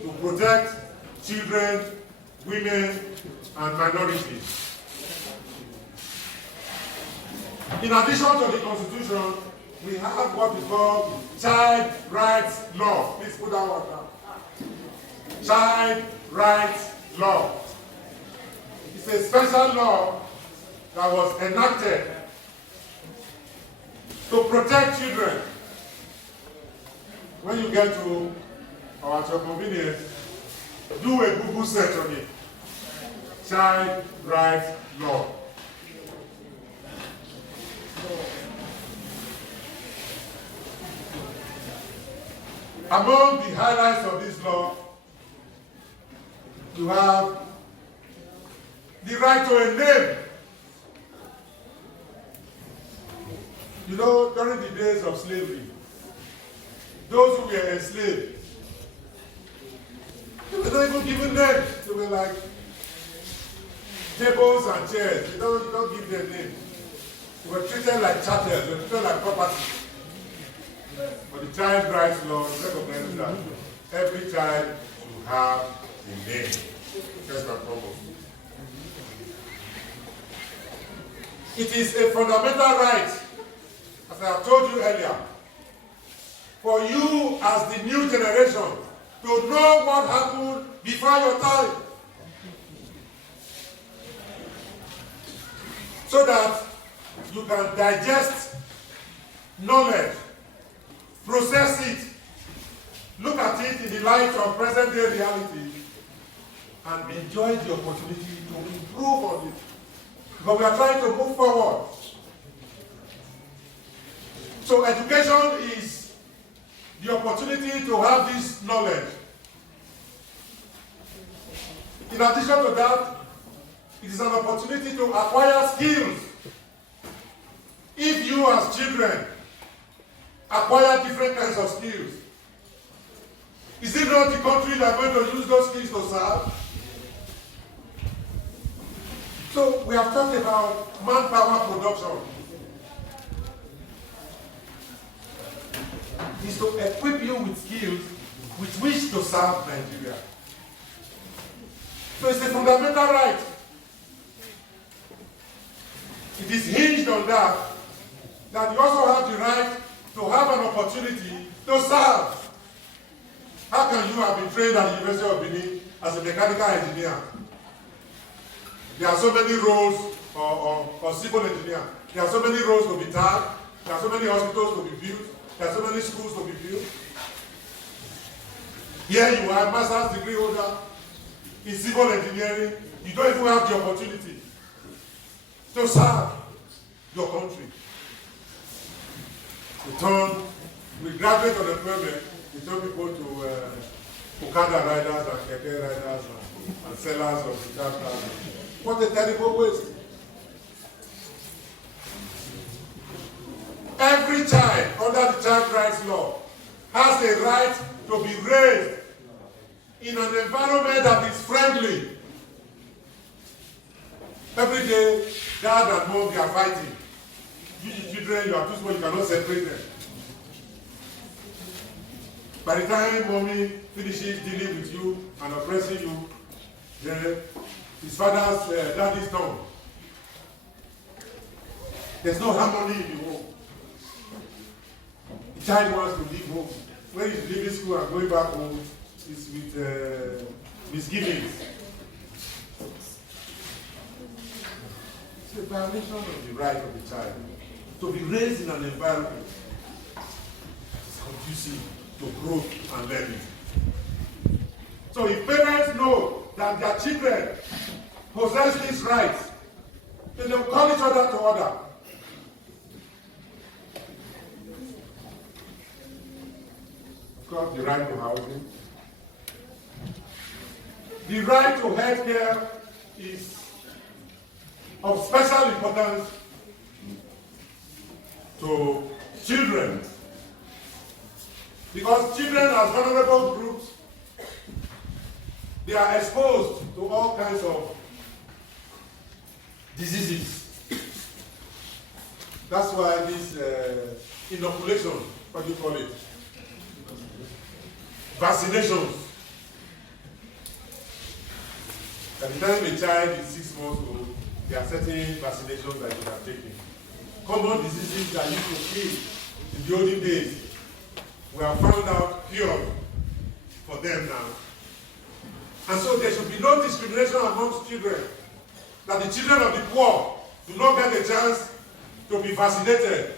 to protect children women, and minorities. In addition to the Constitution, we have what we call Child Rights Law. Please put that one down. Child Rights Law. It's a special law that was enacted to protect children. When you get to, or at your convenience, do a Google search on it. Child Rights Law. Among the highlights of this law, you have the right to a name. You know, during the days of slavery, those who were enslaved, they were not even given names. They were like tables and chairs. You don't give them names. They were treated like chattels. They were treated like property. But the Child Rights Law recognizes that every child should have a name, first and foremost. It is a fundamental right, as I have told you earlier, for you as the new generation to know what happened before your time, so that you can digest knowledge, process it, look at it in the light of present day reality, and enjoy the opportunity to improve on it. Because we are trying to move forward. So education is the opportunity to have this knowledge. In addition to that, it is an opportunity to acquire skills. If you as children acquire different kinds of skills, is it not the country that are going to use those skills to serve? So we have talked about manpower production. It is to equip you with skills with which to serve Nigeria. So it's a fundamental right. It is hinged on that you also have the right to have an opportunity to serve. How can you have been trained at the University of Benin as a mechanical engineer? There are so many roles, or civil engineer. There are so many roles to be tagged. There are so many hospitals to be built. There are so many schools to be built. Here you are, a master's degree holder in civil engineering. You don't even have the opportunity to serve your country. We graduate unemployment. We turn people to Okada riders and Keke riders and sellers of the chapter. What a terrible waste. Every child under the Child Rights Law has a right to be raised in an environment that is friendly. Every day, dad and mom, they are fighting. You children, you are too small, you cannot separate them. By the time mommy finishes dealing with you and oppressing you, then his father's daddy's done. There's no harmony in the home. The child wants to leave home. When he's leaving school and going back home, it's with misgivings. It's a violation of the right of the child to be raised in an environment conducive to growth and learning. So if parents know that their children possess these rights, then they'll call each other to order. Of course, the right to housing. The right to health care is of special importance to children, because children as vulnerable groups, they are exposed to all kinds of diseases. That's why this inoculation, what do you call it? Vaccinations By the time a child is 6 months old, there are certain vaccinations that you have taken. Common diseases that used to kill in the olden days, we have found out cure for them now. And so there should be no discrimination amongst children, that the children of the poor do not get a chance to be vaccinated.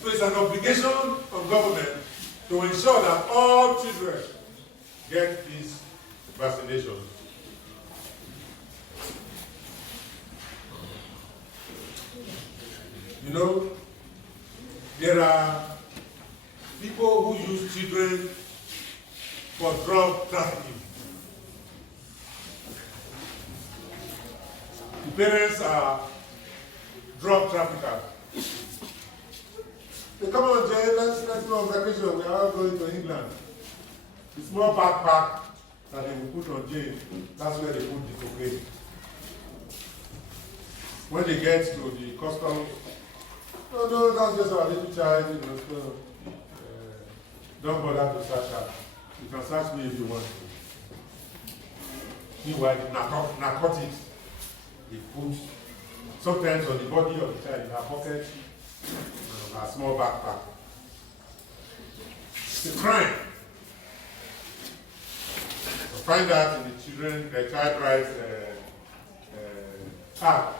So it's an obligation on government to ensure that all children get these vaccinations. You know, there are people who use children for drug trafficking. The parents are drug traffickers. They come on, Jay, let's go on vacation. We are all going to England. The small backpack that they will put on Jay, that's where they put the cocaine. When they get to the customs, no, that's just our little child, you know, so don't bother to search her. You can search me if you want to. Meanwhile, the narcotics, they put sometimes on the body of the child in her pocket, and a small backpack. It's a crime. You find that in the child rights act.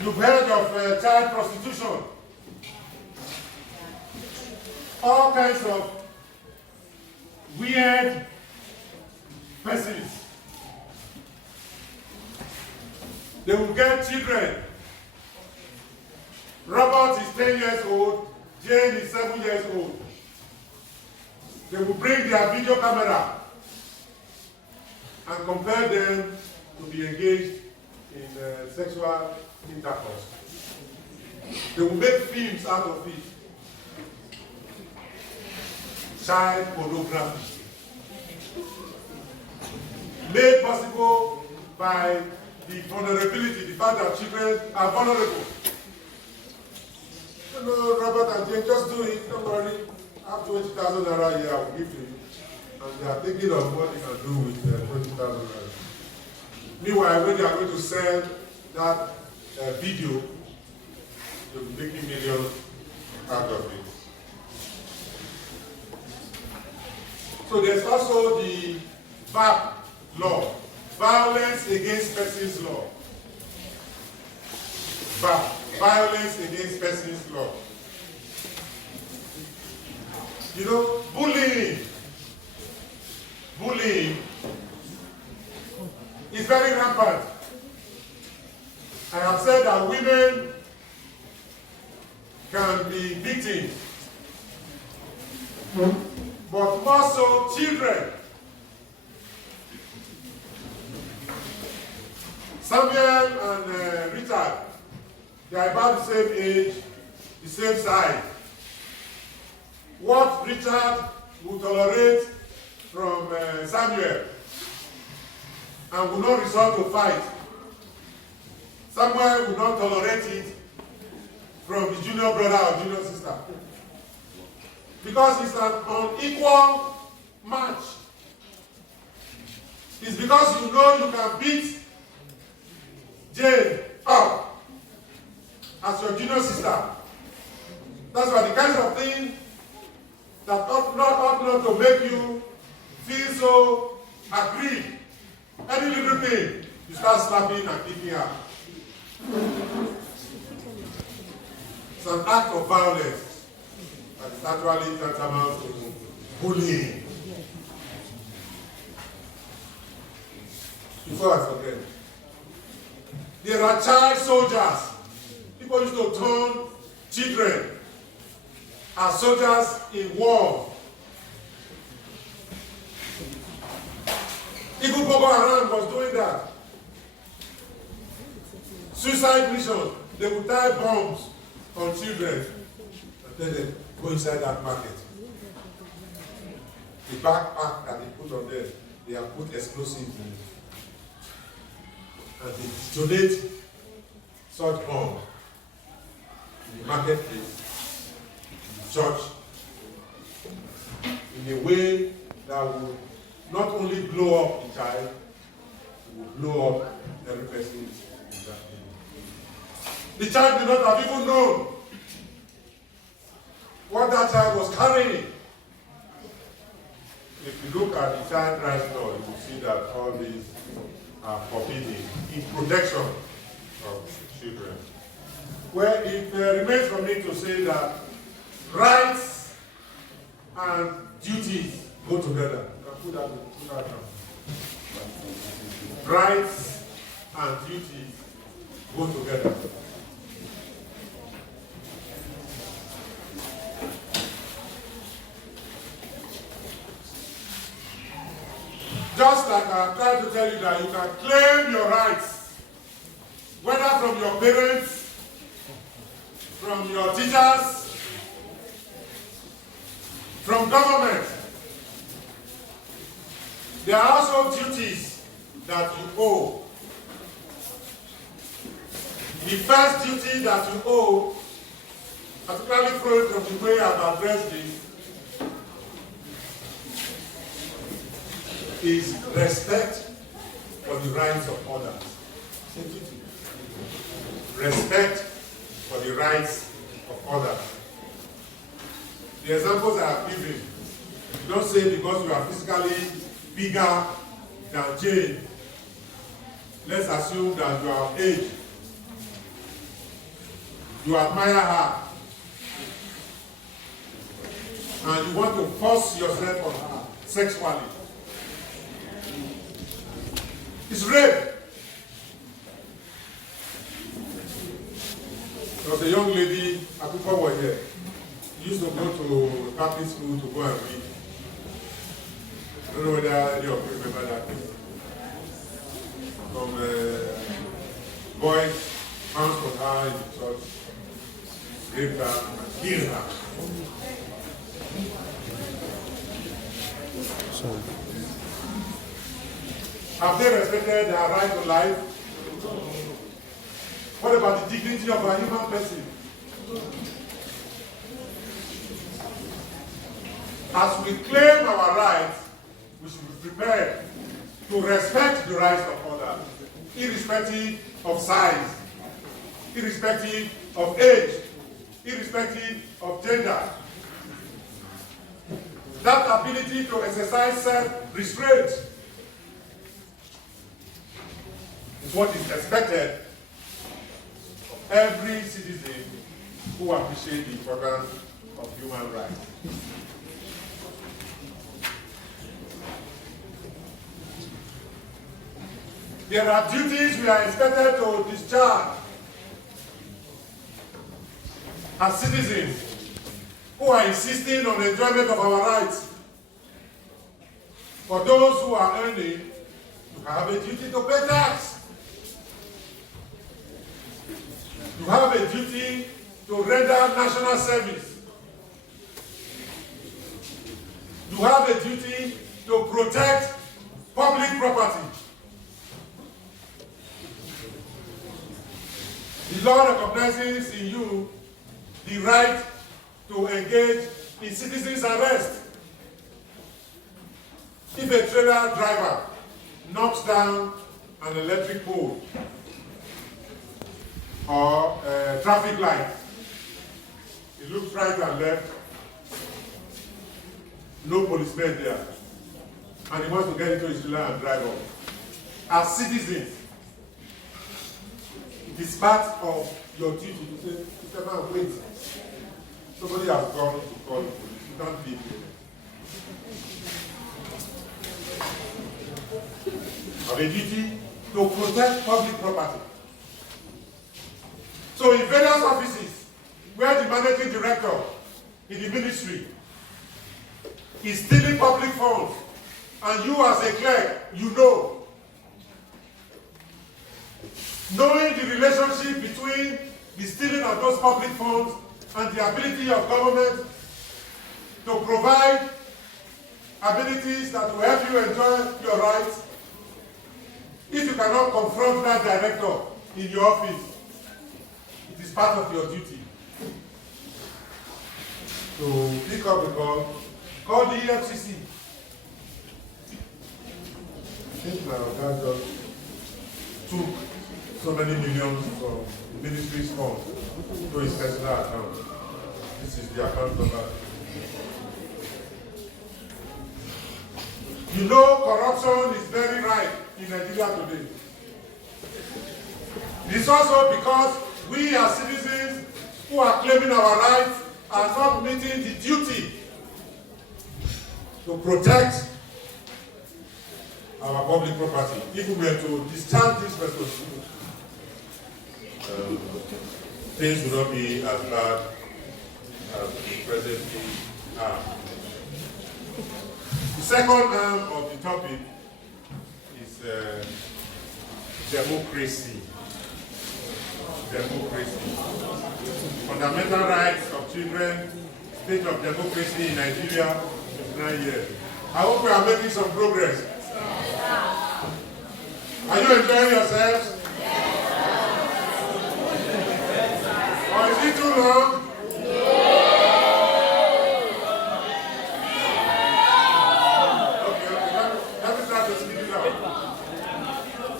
You've heard of child prostitution. All kinds of weird persons. They will get children. Robert is 10 years old, Jane is 7 years old. They will bring their video camera and compel them to be engaged in sexual intercourse. They will make films out of it. Child pornography. Made possible by the vulnerability, the fact that children are vulnerable. No, Robert and Jane, just do it, don't worry. I have 20,000 naira a year, I will give to you. And they are thinking of what they can do with 20,000 naira. Meanwhile, when they are going to sell that video, they'll be making millions out of it. So there's also the VAP law, Violence Against Persons Law. VAP, Violence Against Persons Law. You know, bullying is very rampant. I have said that women can be victims, but more so children. Samuel and Richard, they are about the same age, the same size. What Richard would tolerate from Samuel and will not resort to fight, Samuel will not tolerate it from the junior brother or junior sister. Because it's an unequal match. It's because you know you can beat Jane up as your junior sister. That's why the kinds of things that ought not to make you feel so aggrieved. Any little thing, you start slapping and kicking her. It's an act of violence that is actually tantamount to bullying. Before I forget, there are child soldiers. People used to turn children as soldiers in war. Even Boko Haram was doing that. Suicide missions, they would tie bombs on children and tell them, go inside that market. The backpack that they put on them, they have put explosives in it. And they detonate such bombs in the marketplace, in the church, in a way that would not only blow up the child, it will blow up every person in that family. The child did not have even known what that child was carrying. If you look at the child rights law, you will see that all these are forbidden in protection of children. Well, it remains for me to say that rights and duties go together. Put that down. Rights and duties go together. Just like I tried to tell you that you can claim your rights, whether from your parents, from your teachers, from government. There are also duties that you owe. The first duty that you owe, particularly from the way I've addressed this, is respect for the rights of others. Respect for the rights of others. The examples I have given, you don't say because you are physically bigger than Jane. Let's assume that you are of age. You admire her. And you want to force yourself on her sexually. It's rape. There was a young lady, I think I was here. She used to go to Catholic school to go and read. I don't know whether any of you remember that. Some boys pounced on her in the church, raped her, and killed her. Have they respected their right to life? What about the dignity of a human person? As we claim our rights, we should be prepared to respect the rights of others, irrespective of size, irrespective of age, irrespective of gender. That ability to exercise self-restraint is what is expected of every citizen who appreciates the importance of human rights. There are duties we are expected to discharge as citizens who are insisting on the enjoyment of our rights. For those who are earning, you have a duty to pay tax. You have a duty to render national service. You have a duty to protect public property. The law recognizes in you the right to engage in citizens' arrest. If a trailer driver knocks down an electric pole or a traffic light, he looks right and left, no policeman there, and he wants to get into his trailer and drive off. As citizens, it is part of your duty to say, Mr. Man, wait. Somebody has gone to call the police. You can't leave here. Have a duty to protect public property. So in various offices, where the managing director in the ministry is stealing public funds, and you as a clerk, you know. Knowing the relationship between the stealing of those public funds and the ability of government to provide abilities that will help you enjoy your rights, if you cannot confront that director in your office, it is part of your duty to pick up the call the EFCC. think my guy just took so many millions from the ministry's fund to his personal account. This is the account number. You know, corruption is very rife in Nigeria today. It's also because we as citizens who are claiming our rights are not meeting the duty to protect our public property. If we were to discharge this responsibility, things will not be as bad as presently are. The second arm of the topic is democracy. Democracy. Fundamental rights of children, state of democracy in Nigeria, 9 years. I hope we are making some progress. Are you enjoying yourselves? Or is it too long? Okay, let me start to speak it out.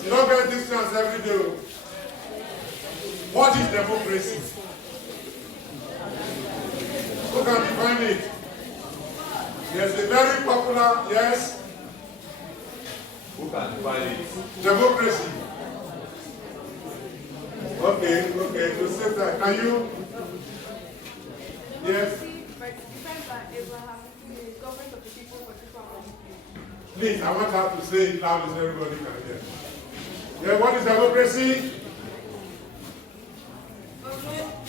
You don't get this chance every day. What is democracy? Who can define it? There's a very popular, yes? Who can define it? Democracy. Okay, to save that. Can you? Yes? Please, I want her to say it loud so everybody can hear. Yeah, what is democracy?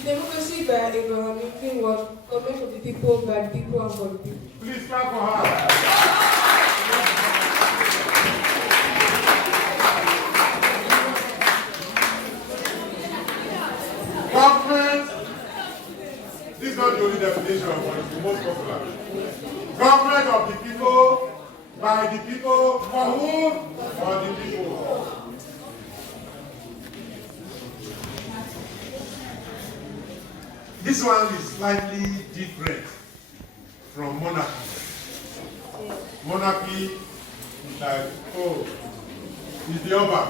Democracy by Abraham Lincoln was government of the people, by the people, and for the people. Please clap for her. Government, this is not the only definition, but it's the most popular. Government of the people, by the people, for whom? For the people. This one is slightly different from monarchy. Monarchy is like, oh, he's the Oba.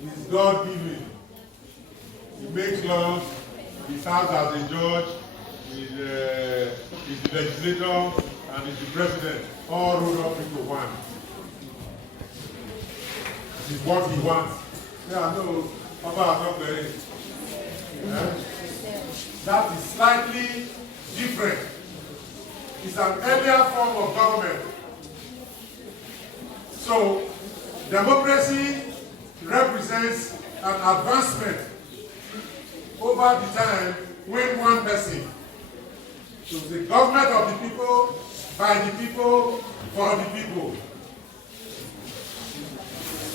He's God-given. He makes laws. He serves as a judge. He's the legislator and he's the president. All rolled up into one. This is what he wants. Yeah, no, Papa, not very. Yeah? That is slightly different. It's an earlier form of government. So, democracy represents an advancement over the time when one person, so the government of the people, by the people, for the people.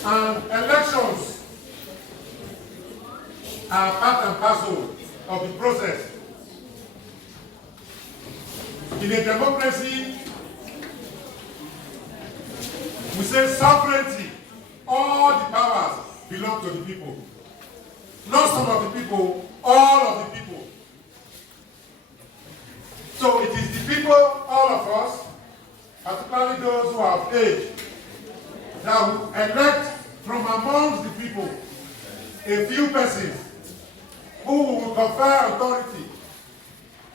And elections are part and parcel of the process. In a democracy, we say sovereignty. All the powers belong to the people. Not some of the people, all of the people. So it is the people, all of us, particularly those who have age, that will elect from amongst the people a few persons who will confer authority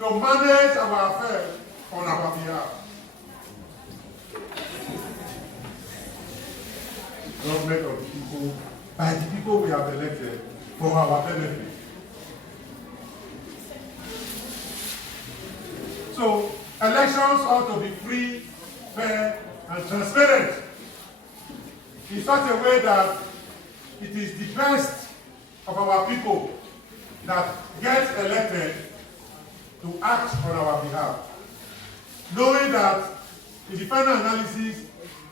to manage our affairs on our behalf. Government of the people, by the people we have elected for our benefit. So, elections ought to be free, fair, and transparent in such a way that it is the best of our people that get elected to act on our behalf, knowing that in the final analysis,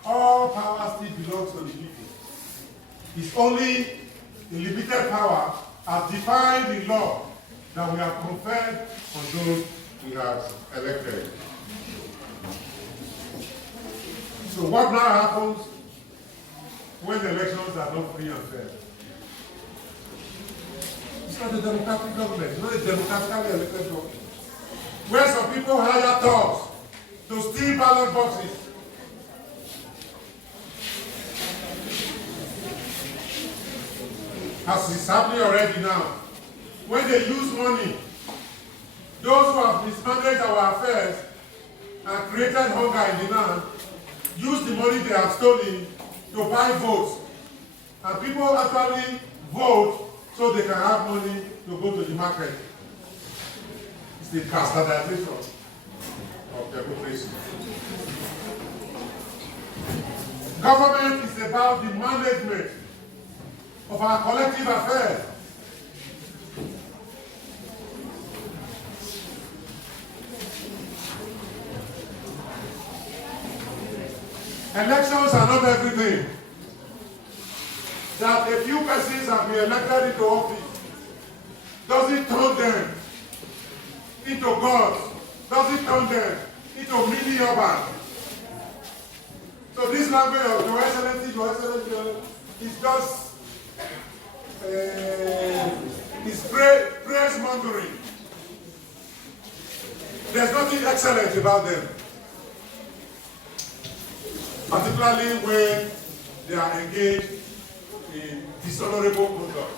all power still belongs to the people. It's only the limited power as defined in law that we have conferred on those we have elected. So what now happens when elections are not free and fair? It's not a democratic government, it's not a democratically elected government. Where some people hire thugs to steal ballot boxes. as is happening already now, when they use money, those who have mismanaged our affairs and created hunger in the land, use the money they have stolen to buy votes. And people actually vote so they can have money to go to the market. It's the bastardization of democracy. Government is about the management of our collective affairs. Elections are not everything. That a few persons have been elected into office doesn't turn them into gods, doesn't turn them into mini urban. So this language of Your Excellency, is just is praise mongering. There's nothing excellent about them, particularly when they are engaged in dishonorable conduct.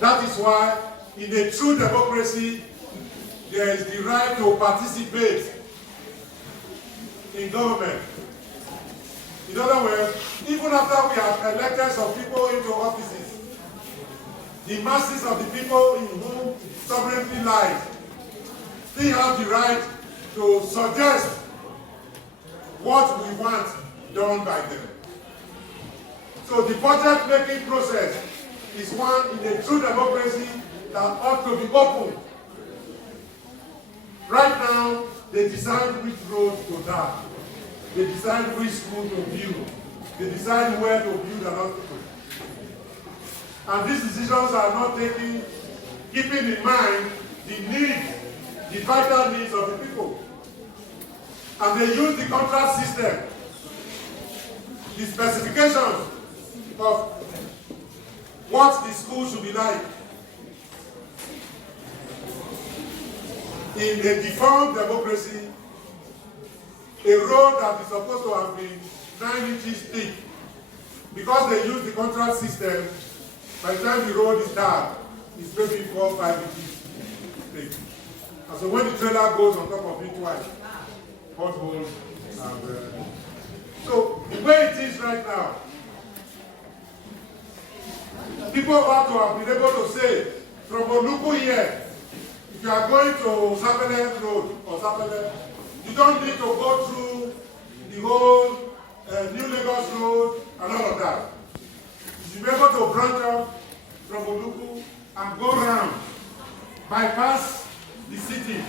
That is why, in a true democracy, there is the right to participate in government. In other words, even after we have elected some people into offices, the masses of the people in whom sovereignty lies still have the right to suggest what we want done by them. So the budget making process is one in a true democracy that ought to be open. Right now, they decide which road to tap. They decide which school to build. They decide where to build an hospital. And these decisions are not taken keeping in mind the needs, the vital needs of the people. And they use the contract system, the specifications of what the school should be like. In a deformed democracy, a road that is supposed to have been 9 inches thick, because they use the contract system, by the time the road is dark, it's maybe 4 or 5 inches thick. And so when the trailer goes on top of it twice, potholes, and so the way it is right now, people ought to have been able to say, from Oluku here, if you are going to Sapele Road or Sapele, you don't need to go through the whole New Lagos Road and all of that. You should be able to branch off from Oluku and go around, bypass the city,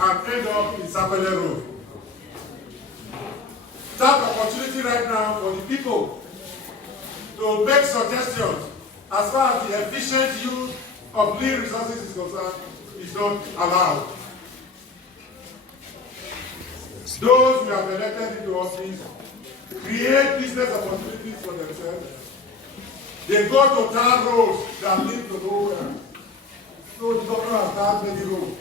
and end up in Sapele Road. That opportunity right now for the people to make suggestions as far as the efficient use of lean resources is concerned is not allowed. Those who have elected into office create business opportunities for themselves. They go to tar roads that lead to nowhere. So the government has tarred many roads.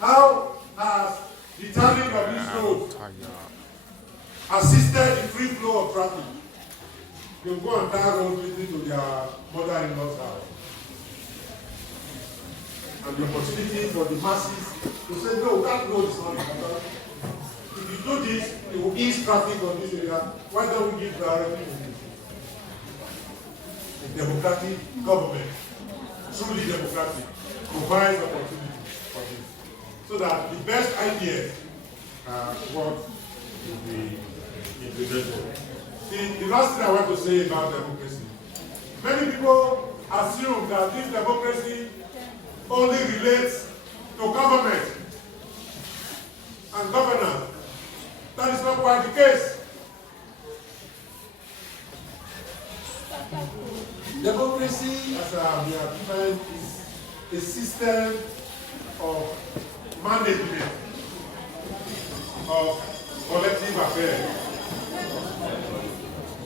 How has the tarring of these roads assisted the free flow of traffic? They go on tar roads leading to their mother-in-law's house. And the opportunity for the masses to say, no, that road is not important. If you do this, it will ease traffic on this area. Why don't we give priority to this? A democratic government, truly democratic, provides opportunity for this. So that the best ideas are what will be implemented. See, the last thing I want to say about democracy. Many people assume that this democracy only relates to government and governance. That is not quite the case. Democracy, as we have defined, is a system of management of collective affairs.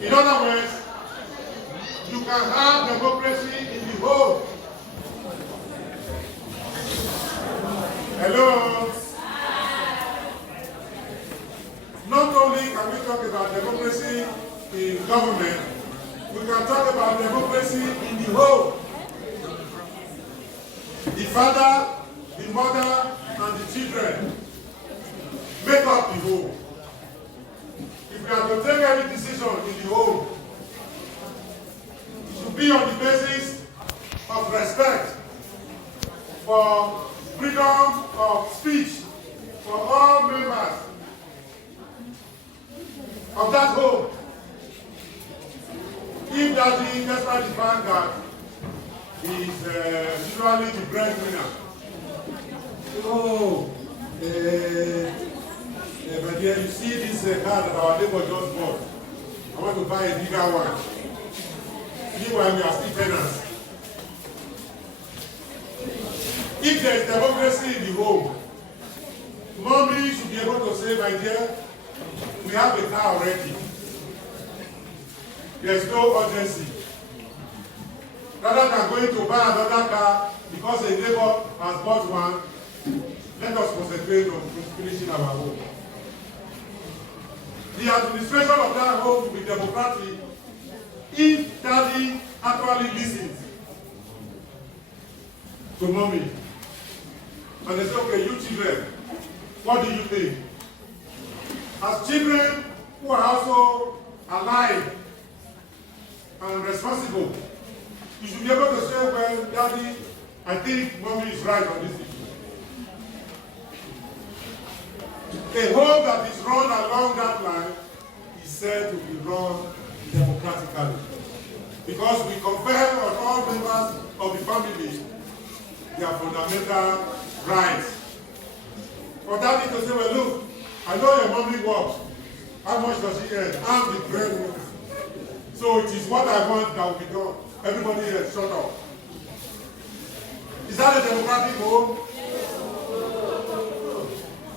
In other words, you can have democracy in the home. Hello? Not only can we talk about democracy in government, we can talk about democracy in the home. The father, the mother, and the children make up the home. If we are to take any decision in the home, it should be on the basis of respect for freedom of speech for all members of that home. If daddy, despite the fact that he is usually the breadwinner, my dear, you see this car that our neighbor just bought. I want to buy a bigger one. Meanwhile, we are still tenants. If there is democracy in the home, mommy should be able to say, my dear, we have a car already. There's no urgency. Rather than going to buy another car because a neighbor has bought one, let us concentrate on finishing our home. The administration of that home will be democratic if daddy actually listens to mommy. And they say, okay, you children, what do you think? As children who are also alive and responsible, you should be able to say, well, daddy, I think mommy is right on this issue. A home that is run along that line is said to be run democratically. Because we confer on all members of the family their fundamental rights. For daddy to say, well, look, I know your mommy works. How much does she earn? I'm the breadwinner. So it is what I want that will be done. Everybody else, shut up. Is that a democratic home?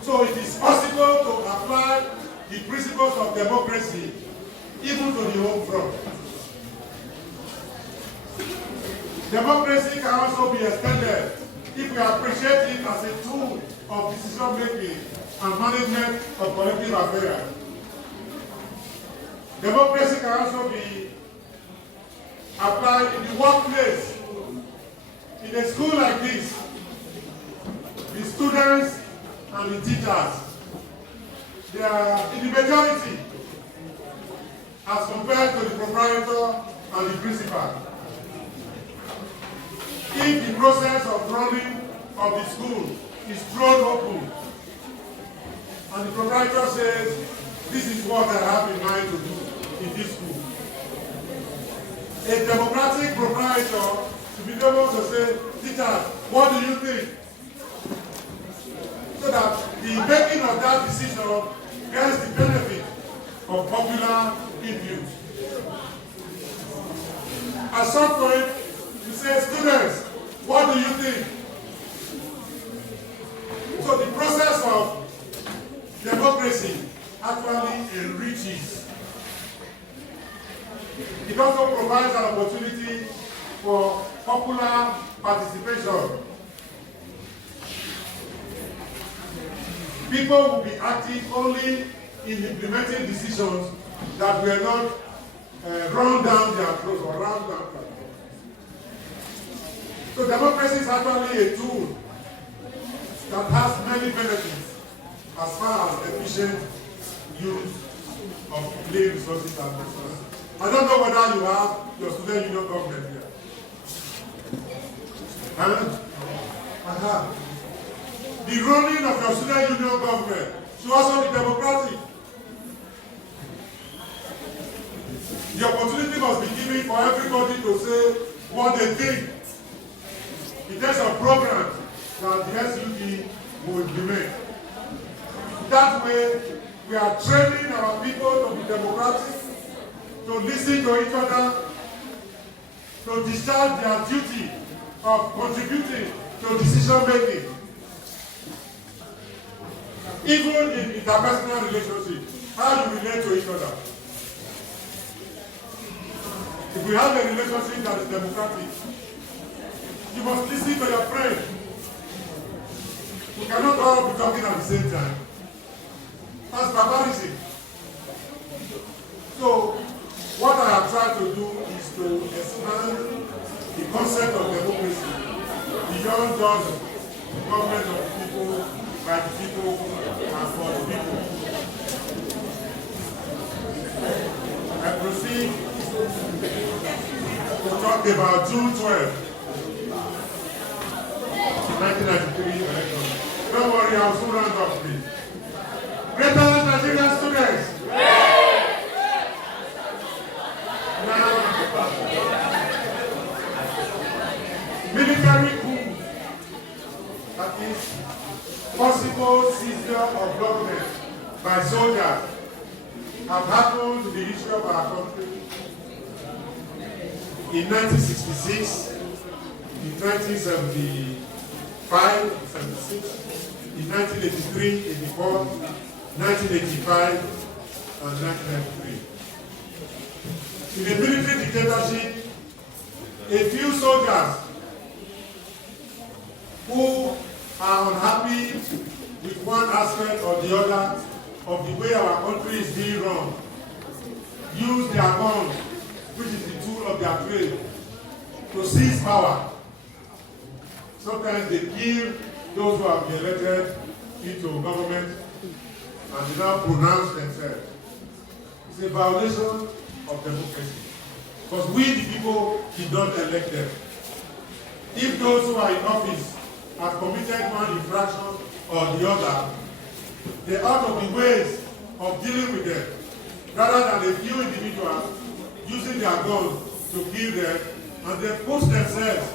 So it is possible to apply the principles of democracy even to the home front. Democracy can also be extended if we appreciate it as a tool of decision making and management of collective affairs. Democracy can also be applied in the workplace. In a school like this, the students and the teachers, they are in the majority as compared to the proprietor and the principal. If the process of running of the school is thrown open and the proprietor says, this is what I have in mind to do in this school, a democratic proprietor should be able to say, teachers, what do you think? So that the making of that decision gets the benefit of popular input. At some point, you say, students, what do you think? So the process of democracy actually enriches. It also provides an opportunity for popular participation. People will be active only in implementing decisions that were not run down their throats or run down. So democracy is actually a tool that has many benefits as far as efficient use of clay resources and resources. I don't know whether you have your student union government here. The running of your student union government should also be democratic. The opportunity must be given for everybody to say what they think. In terms of programs that the SUD will implement. That way, we are training our people to be democratic, to listen to each other, to discharge their duty of contributing to decision making. Even in interpersonal relationships, how you relate to each other. If we have a relationship that is democratic, you must listen to your friend. We cannot all be talking at the same time. That's barbarism. So, trying to do is to expand the concept of democracy beyond just the government of the people, by the people, and for the people. I proceed to talk about June 12, 1993 election. Don't worry, I'll soon round up, please. Greater Nigerian students! Now, military coup, that is possible seizure of government by soldiers, have happened in the history of our country in 1966, in 1975, 76, in 1983, 84, 1985, and 1993. In the military dictatorship, a few soldiers who are unhappy with one aspect or the other of the way our country is being run use their guns, which is the tool of their trade, to seize power. Sometimes they kill those who have been elected into government and they now pronounce themselves. It's a violation of democracy. Because we, the people, did not elect them. If those who are in office have committed one infraction or the other, there ought to be ways of dealing with them, rather than a few individuals using their guns to kill them and then push themselves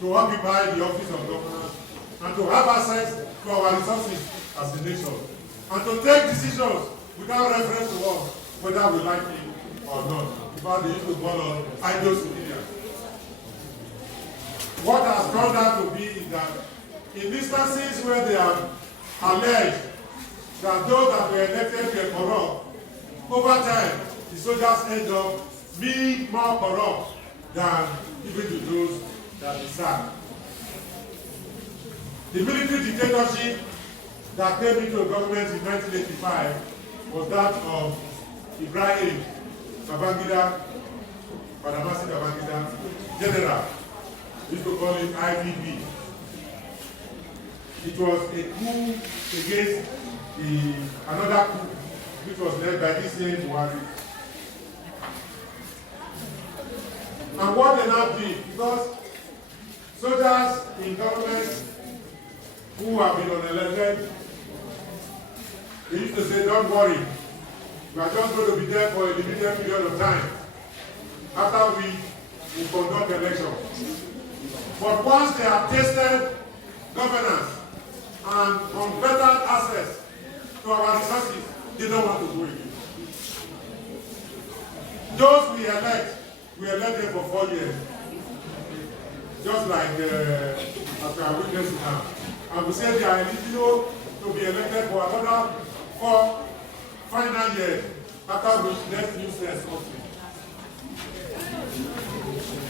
to occupy the office of governance and to have access to our resources as a nation and to take decisions without reference to us, whether we like it or not. Because they used to call us idle civilians. What has turned out to be is that in instances where they have alleged that those that were elected were corrupt, over time, the soldiers end up being more corrupt than even to those that they serve. The military dictatorship that came into government in 1985 was that of Ibrahim Babangida, Badamasi Babangida, General. We used to call it IBB. It was a coup against another coup, which was led by this same Buhari. And what they now did, because soldiers in government who have been unelected, they used to say, don't worry, we are just going to be there for a limited period of time after we conduct elections. But once they have tasted governance and unfettered access to our resources, they don't want to go again. Those we elect them for 4 years. Just like as we are witnessing now. And we say they are eligible to be elected for another 4 final years, after which next new sense comes in.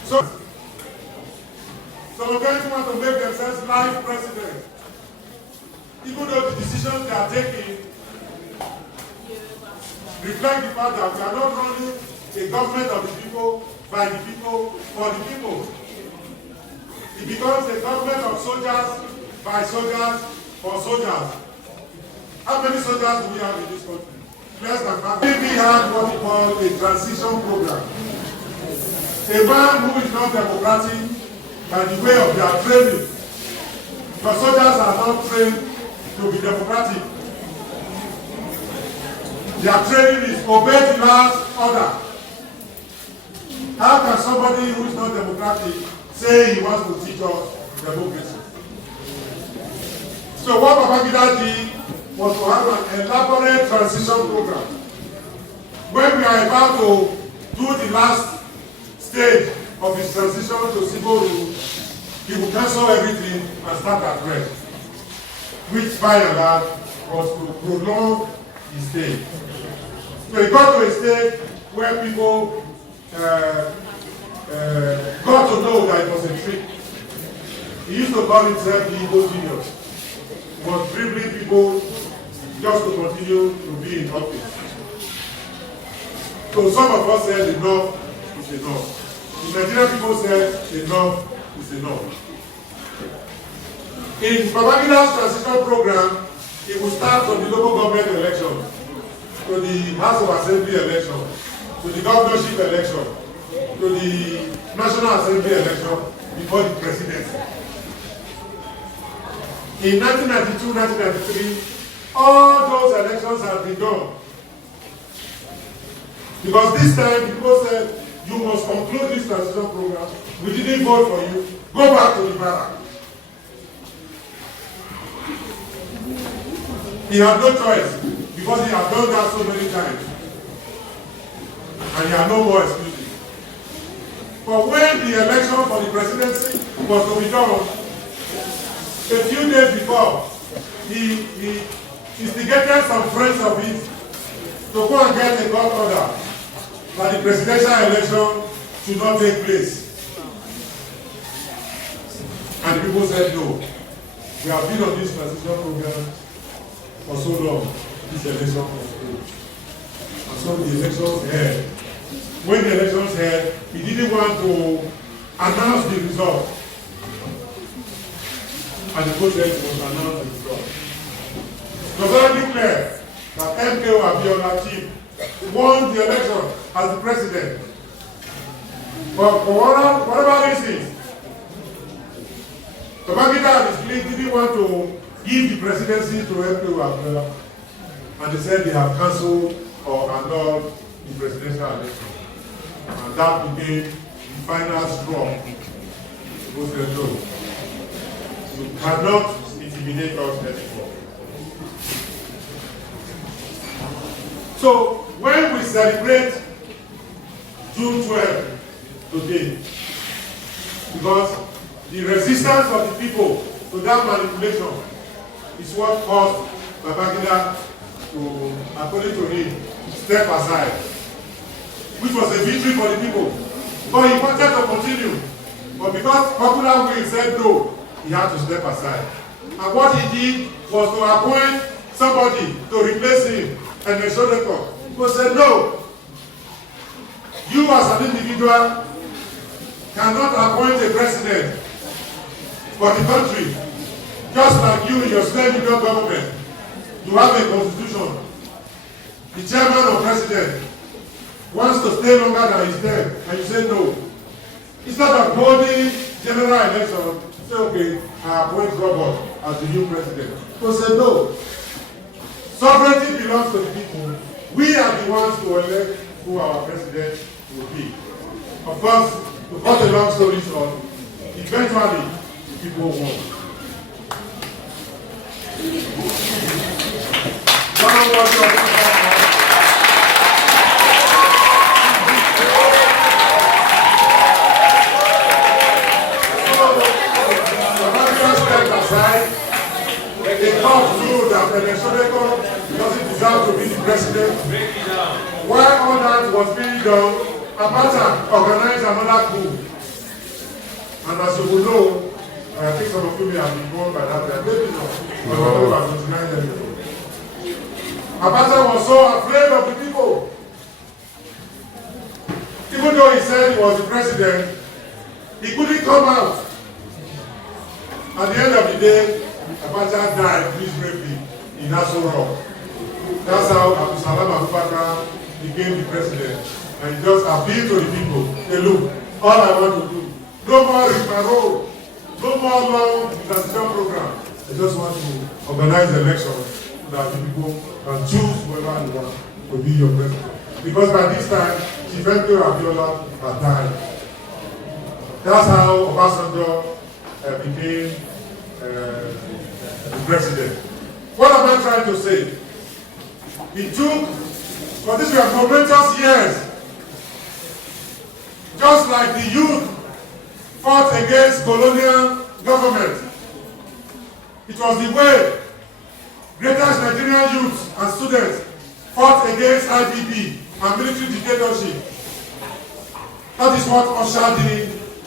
So some of them want to make themselves life president. Even though the decisions they are taking reflect the fact that we are not running a government of the people, by the people, for the people. It becomes a government of soldiers, by soldiers, for soldiers. How many soldiers do we have in this country? Less than half. We have what we call a transition program. A man who is not democratic by the way of their training. But soldiers are not trained to be democratic. Their training is obey the last order. How can somebody who is not democratic say he wants to teach us democracy? So what Babangida did was to have an elaborate transition program. When we are about to do the last stage of his transition to civil rule, he will cancel everything and start afresh, which by and large was to prolong his stay. So he got to a stage where people got to know that it was a trick. He used to call himself the Igbo genius. He was dribbling people just to continue to be in office. So some of us said enough is enough. The Nigerian people said enough is enough. In Babangida's transition program, it will start from the local government election, to the House of Assembly election, to the governorship election, to the National Assembly election, before the presidency. In 1992-1993, all those elections have been done. Because this time, people said, you must conclude this transition program. We didn't vote for you. Go back to the barrack. He had no choice because he had done that so many times. And he had no more excuses. But when the election for the presidency was to be done, a few days before, he instigated some friends of his to go and get a court order that the presidential election should not take place. And the people said no. We have been on this transition program for so long. This election was good. And so the elections held. When the elections held, he didn't want to announce the result. And the process was announced the result. It was already clear that MKO Abiola Chief won the election as the president. But for whatever reasons, Babangida and his clique didn't want to give the presidency to MKO Abiola, and they said they have cancelled or annulled the presidential election. And that became the final straw. Who said no, you cannot intimidate us anymore. So when we celebrate June 12 today, because the resistance of the people to that manipulation is what caused Babangida to, according to him, step aside, which was a victory for the people. But he wanted to continue. But because popular will said no, he had to step aside. And what he did was to appoint somebody to replace him, and the Shodeko. He said, no, you as an individual cannot appoint a president for the country. Just like you in your state union government, you have a constitution. The chairman or president wants to stay longer than his term, and you say no. Instead of holding general election, you say, okay, I appoint Robert as the new president. So say no. Sovereignty belongs to the people. We are the ones to elect who our president will be. Of course, to cut a long story short, eventually the people won. The court ruled that Shodeko doesn't deserve to be the president. While all that was being done, Abacha organized another coup. And as you will know, I think some of you may have been born by that time. Maybe not. Abacha was so afraid of the people. Even though he said he was the president, he couldn't come out. At the end of the day, Abacha died miserably in Aso Rock. That's how Abu Salam Abubakar became the president. And he just appealed to the people. Hey, look, all I want to do, no more rigmarole, no more long transition program. I just want to organize elections so that the people can choose whoever they want to be your president. Because by this time, Chief MKO Abiola had died. That's how Obasanjo became the president. What am I trying to say? It took, for these were momentous years, just like the youth fought against colonial government. It was the way greatest Nigerian youths and students fought against IPP and military dictatorship. That is what ushered in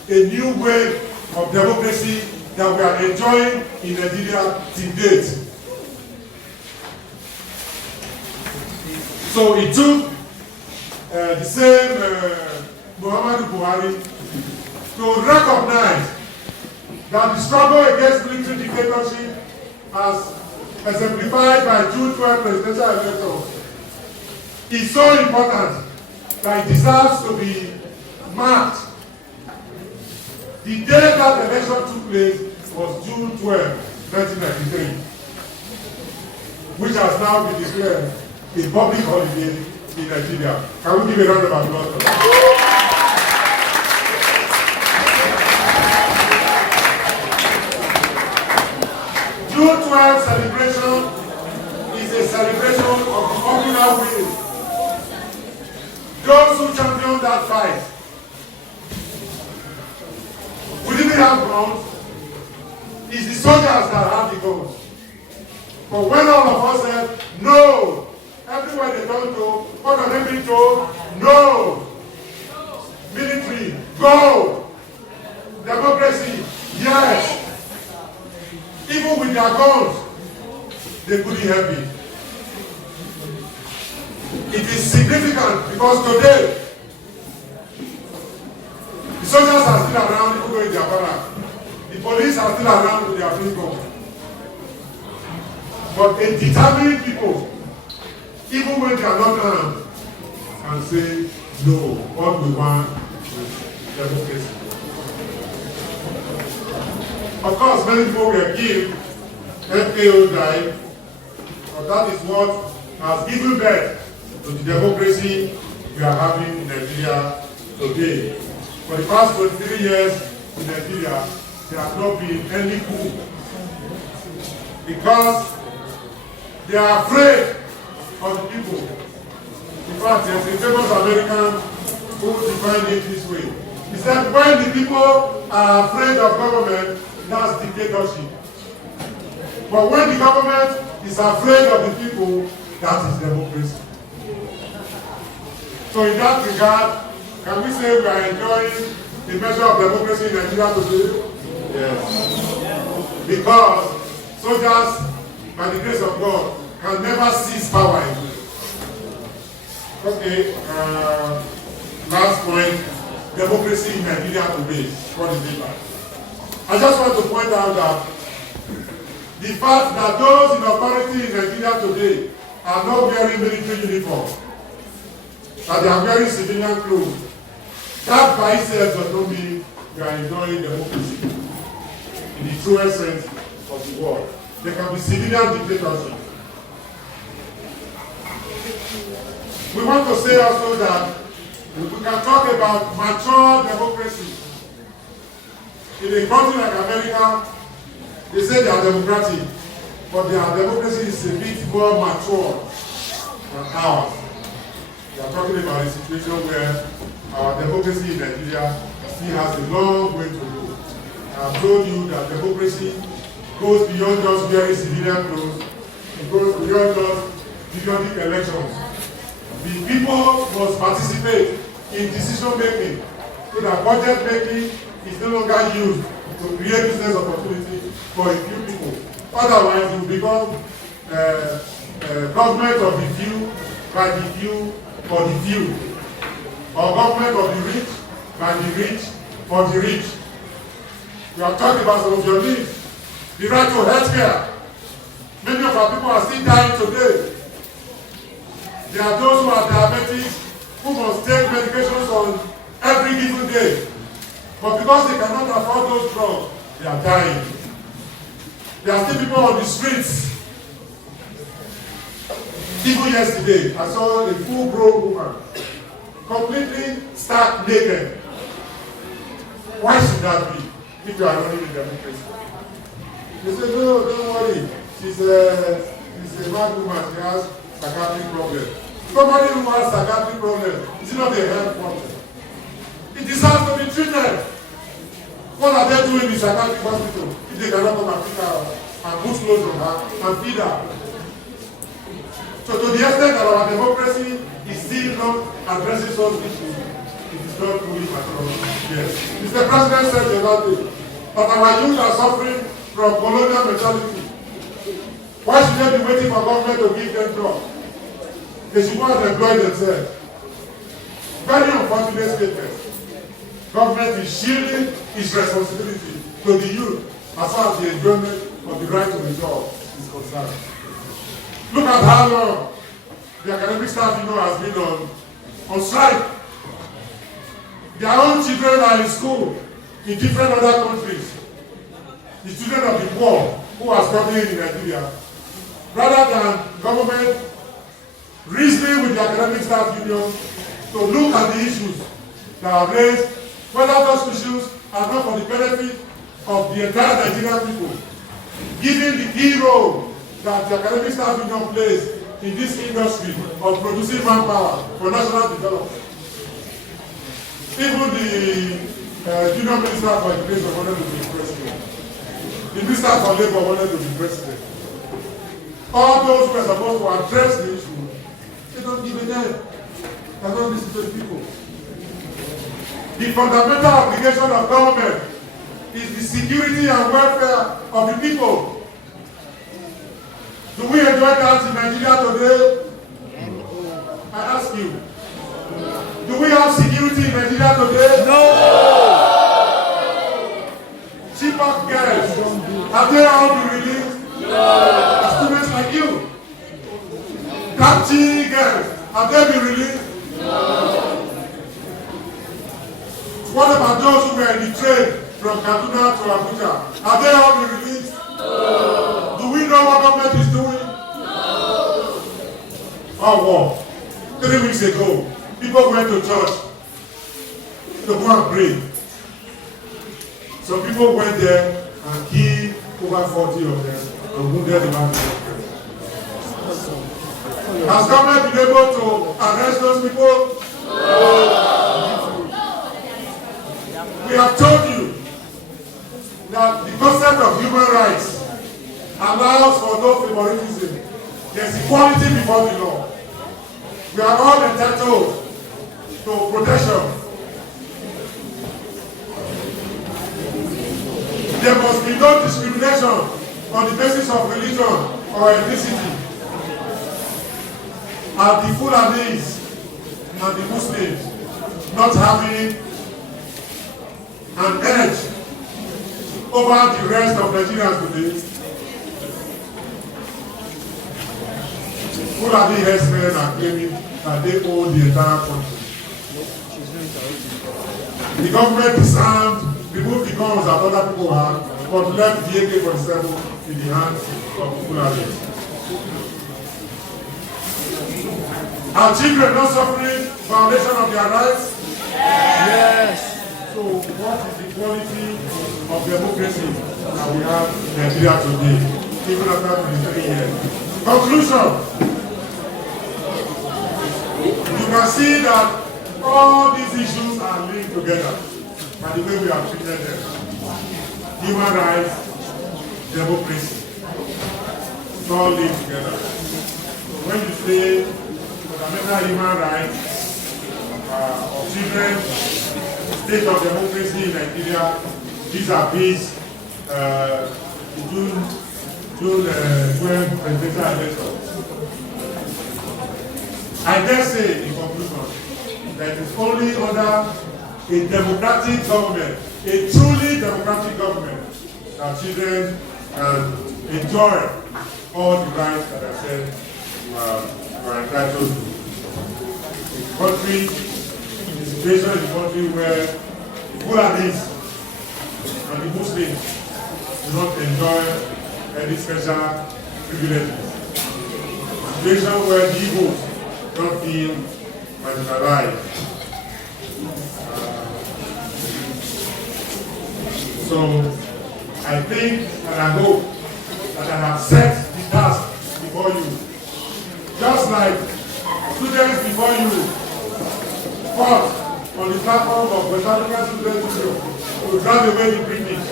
a new wave of democracy that we are enjoying in Nigeria to date. So it took the same Muhammadu Buhari to recognize that the struggle against military dictatorship as exemplified by June 12 presidential elections is so important that it deserves to be marked. The day that election took place was June 12, 1993, which has now been declared a public holiday in Nigeria. Can we give a round of applause for that? June 12 celebration is a celebration of the popular will. Those who championed that fight. We didn't have guns. It's the soldiers that have the guns. But when all of us said, no, everywhere they don't go, what are they being told? No. Military, go. Democracy, yes. Even with their guns, they couldn't help it. It is significant because today, the soldiers are still around, even though in their barrack. The police are still around with their people. But a determined people, even when they are not armed, can say, no, what we want is democracy. Of course, many people were killed, FKO died, but that is what has given birth to the democracy we are having in Nigeria today. For the past 23 years in Nigeria, there has not been any coup because they are afraid of the people. In fact, there's a famous American who defined it this way. He said, when the people are afraid of government, that's dictatorship. But when the government is afraid of the people, that is democracy. So in that regard, can we say we are enjoying the measure of democracy in Nigeria today? Yes. Because soldiers, by the grace of God, can never seize power again. Okay, last point, democracy in Nigeria today. What is it like? I just want to point out that the fact that those in authority in Nigeria today are not wearing military uniform, that they are wearing civilian clothes, that by itself does not mean we are enjoying democracy in the truest sense of the word. There can be civilian dictatorship. We want to say also that we can talk about mature democracy. In a country like America, they say they are democratic, but their democracy is a bit more mature than ours. We are talking about a situation where our democracy in Nigeria still has a long way to go. I have told you that democracy goes beyond just wearing civilian clothes. It goes beyond just periodic elections. The people must participate in decision making so that budget making is no longer used to create business opportunity for a few people. Otherwise, it will become government of the few, by the few, for the few. Or government of the rich, by the rich, for the rich. We are talking about some of your needs. The right to health care. Many of our people are still dying today. There are those who are diabetics who must take medications on every given day. But because they cannot afford those drugs, they are dying. There are still people on the streets. Even yesterday, I saw a full-grown woman, completely stark naked. Why should that be if you are running a democracy? They say, no, don't worry. She's a mad woman. She has psychiatric problem. Somebody who has psychiatric problem, is it not a health problem? It deserves to be treated. What are they doing in the psychiatric hospital if they cannot come and pick her and put clothes on her and feed her? So to the extent that our democracy is still not addressing such issues, it is not fully mature. Yes. Mr. President said the other day that our youth are suffering from colonial mentality. Why should they be waiting for government to give them jobs? They should go and employ themselves. Very unfortunate statement. Government is shielding its responsibility to the youth as far as the enjoyment of the right to the job is concerned. Look at how long the academic staff has been on strike. Their own children are in school in different other countries. The children of the poor who are studying in Nigeria, rather than government reasoning with the academic staff union to look at the issues that are raised, whether those issues are not for the benefit of the entire Nigerian people, given the key role that the academic staff union plays in this industry of producing manpower for national development. Even the junior minister for education wanted to be president. The minister for labor wanted to be president. All those who are supposed to address the issue, they don't give a damn. They don't listen to the people. The fundamental obligation of government is the security and welfare of the people. Do we enjoy that in Nigeria today? I ask you. Do we have security in Nigeria today? No! Cheaper girls, have they all been released? No! Students like you. Captain girls, have they been released? No! What about those who were in the train from Kaduna to Abuja? Have they all been released? No! Do we know what government is doing? No! Oh, wow. 3 weeks ago, people went to church to go and pray. Some people went there and killed over 40 of them and wounded about 10 of them. Has government been able to arrest those people? No. We have told you that the concept of human rights allows for no favoritism. There's equality before the law. We are all entitled to protection. There must be no discrimination on the basis of religion or ethnicity. And the Fulanis and the Muslims not having an edge over the rest of Nigerians today. Fulani herdsmen are claiming that they own the entire country. The government disarmed, removed the guns that other people have, but left the AK-47 in the hands of Fulani. Are children not suffering violation of their rights? Yes. So what is the quality of democracy that we have in Nigeria today, even after 23 years? Conclusion. You can see that all these issues are linked together by the way we have treated them. Human rights, democracy, it's all linked together. So when you say fundamental human rights of children, state of democracy in Nigeria, vis-a-vis June 12 presidential elections. I dare say, in conclusion, that it's only under a democratic government, a truly democratic government, that children can enjoy all the rights that I said you are entitled to. The country, the situation in the country where the Fulanis and the Muslims do not enjoy any special privileges. The situation where the Igbos don't feel marginalized. So I think and I hope that I have set the task before you. Just like students before you fought on the platform of West African Students Union to drive away the British.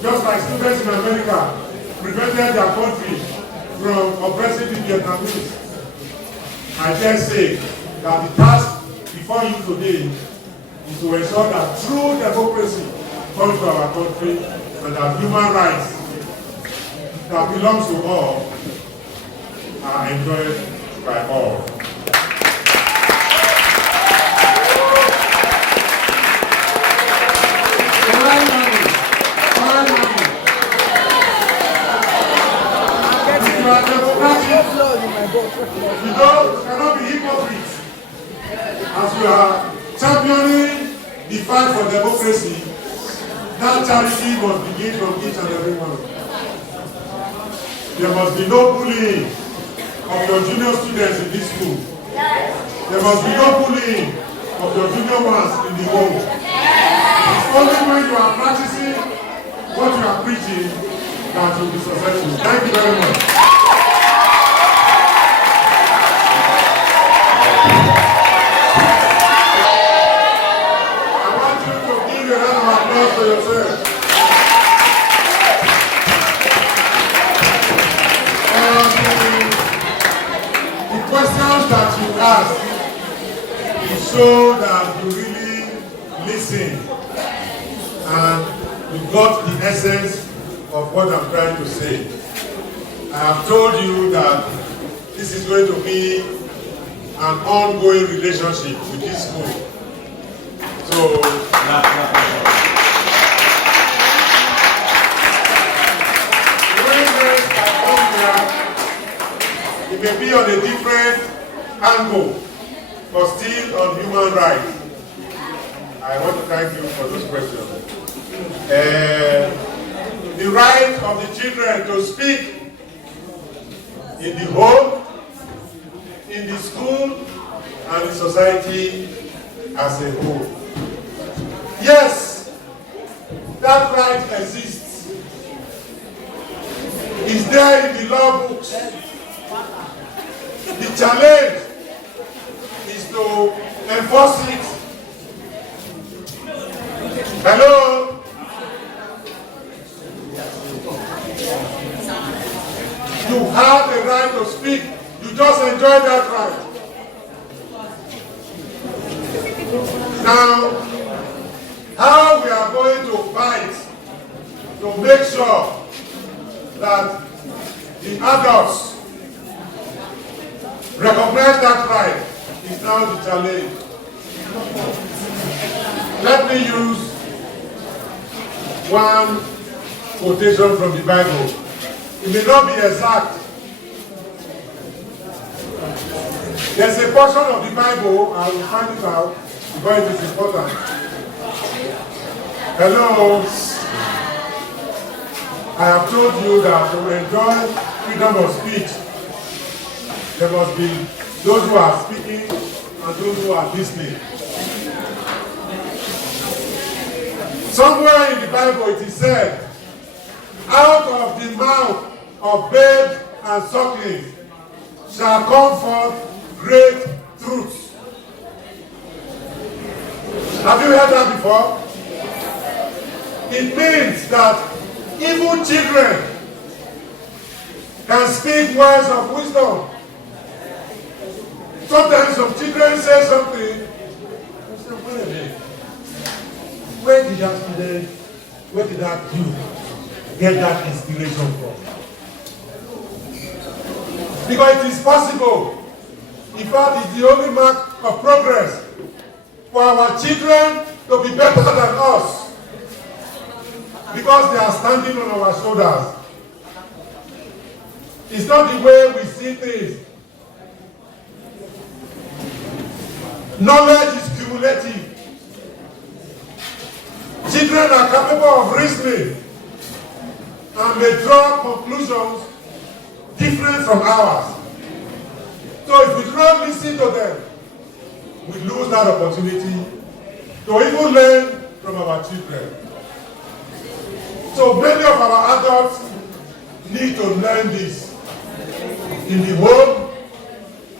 Just like students in America prevented their country from oppressing the Vietnamese. I dare say that the task before you today is to ensure that true democracy comes to our country and that human rights that belongs to all are enjoyed by all. cannot be hypocrites. As you are championing the fight for democracy, that charity must begin from each and every one of you. There must be no bullying of your junior students in this school. There must be no bullying of your junior ones in the home. It's only when you are practicing what you are preaching that you will be successful. Thank you very much. I want you to give a round of applause for yourself. The questions that you asked show that you really listen and you got the essence of what I'm trying to say. I have told you that this is going to be an ongoing relationship with this school. So, when I come here, it may be on a different angle, but still on human rights. I want to thank you for those questions. The right of the children to speak in the home, in the school, and in society as a whole. Yes, that right exists. It's there in the law books. The challenge is to enforce it. Hello? You have the right to speak. You just enjoy that right. Now, how we are going to fight to make sure that the adults recognize that right is now the challenge. Let me use one quotation from the Bible. It may not be exact. There's a portion of the Bible, I will find it out because it is important. Hello. I have told you that to enjoy freedom of speech, there must be those who are speaking and those who are listening. Somewhere in the Bible it is said, out of the mouth of babes and sucklings shall come forth great truths. Have you heard that before? It means that even children can speak words of wisdom. Sometimes some children say something, you say, wait a minute, where did that you get that inspiration from? Because it is possible. In fact, it's the only mark of progress for our children to be better than us. Because they are standing on our shoulders. It's not the way we see things. Knowledge is cumulative. Children are capable of reasoning and may draw conclusions different from ours. So if we do not listen to them, we lose that opportunity to even learn from our children. So many of our adults need to learn this in the home,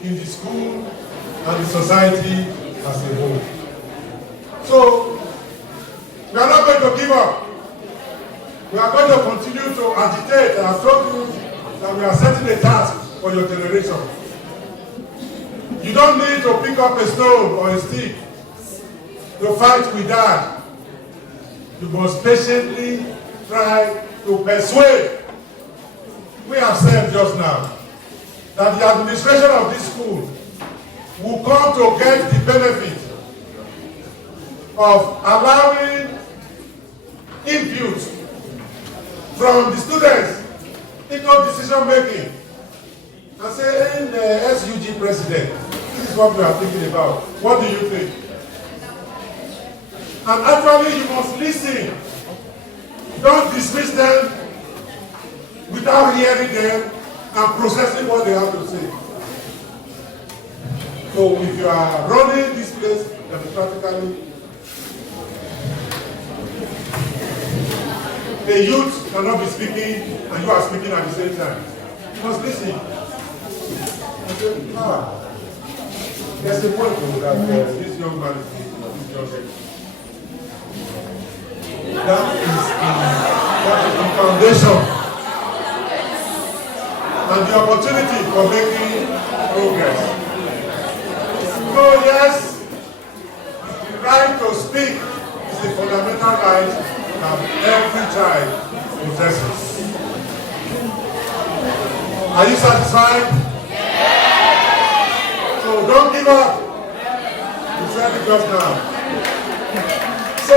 in the school, and in society as a whole. So we are not going to give up. We are going to continue to agitate. I have told you that we are setting a task for your generation. You don't need to pick up a stone or a stick to fight with that. You must patiently try to persuade. We have said just now that the administration of this school will come to get the benefit of allowing input from the students into decision making and saying SUG president, this is what we are thinking about. What do you think? And actually, you must listen. Don't dismiss them without hearing them and processing what they have to say. So if you are running this place democratically, the youth cannot be speaking and you are speaking at the same time. You must listen. And say, there's a point that this young man is speaking, or this young lady. That is the foundation and the opportunity for making progress. So yes, the right to speak is a fundamental right that every child possesses. Are you satisfied? Yes. So don't give up. You said it just now. So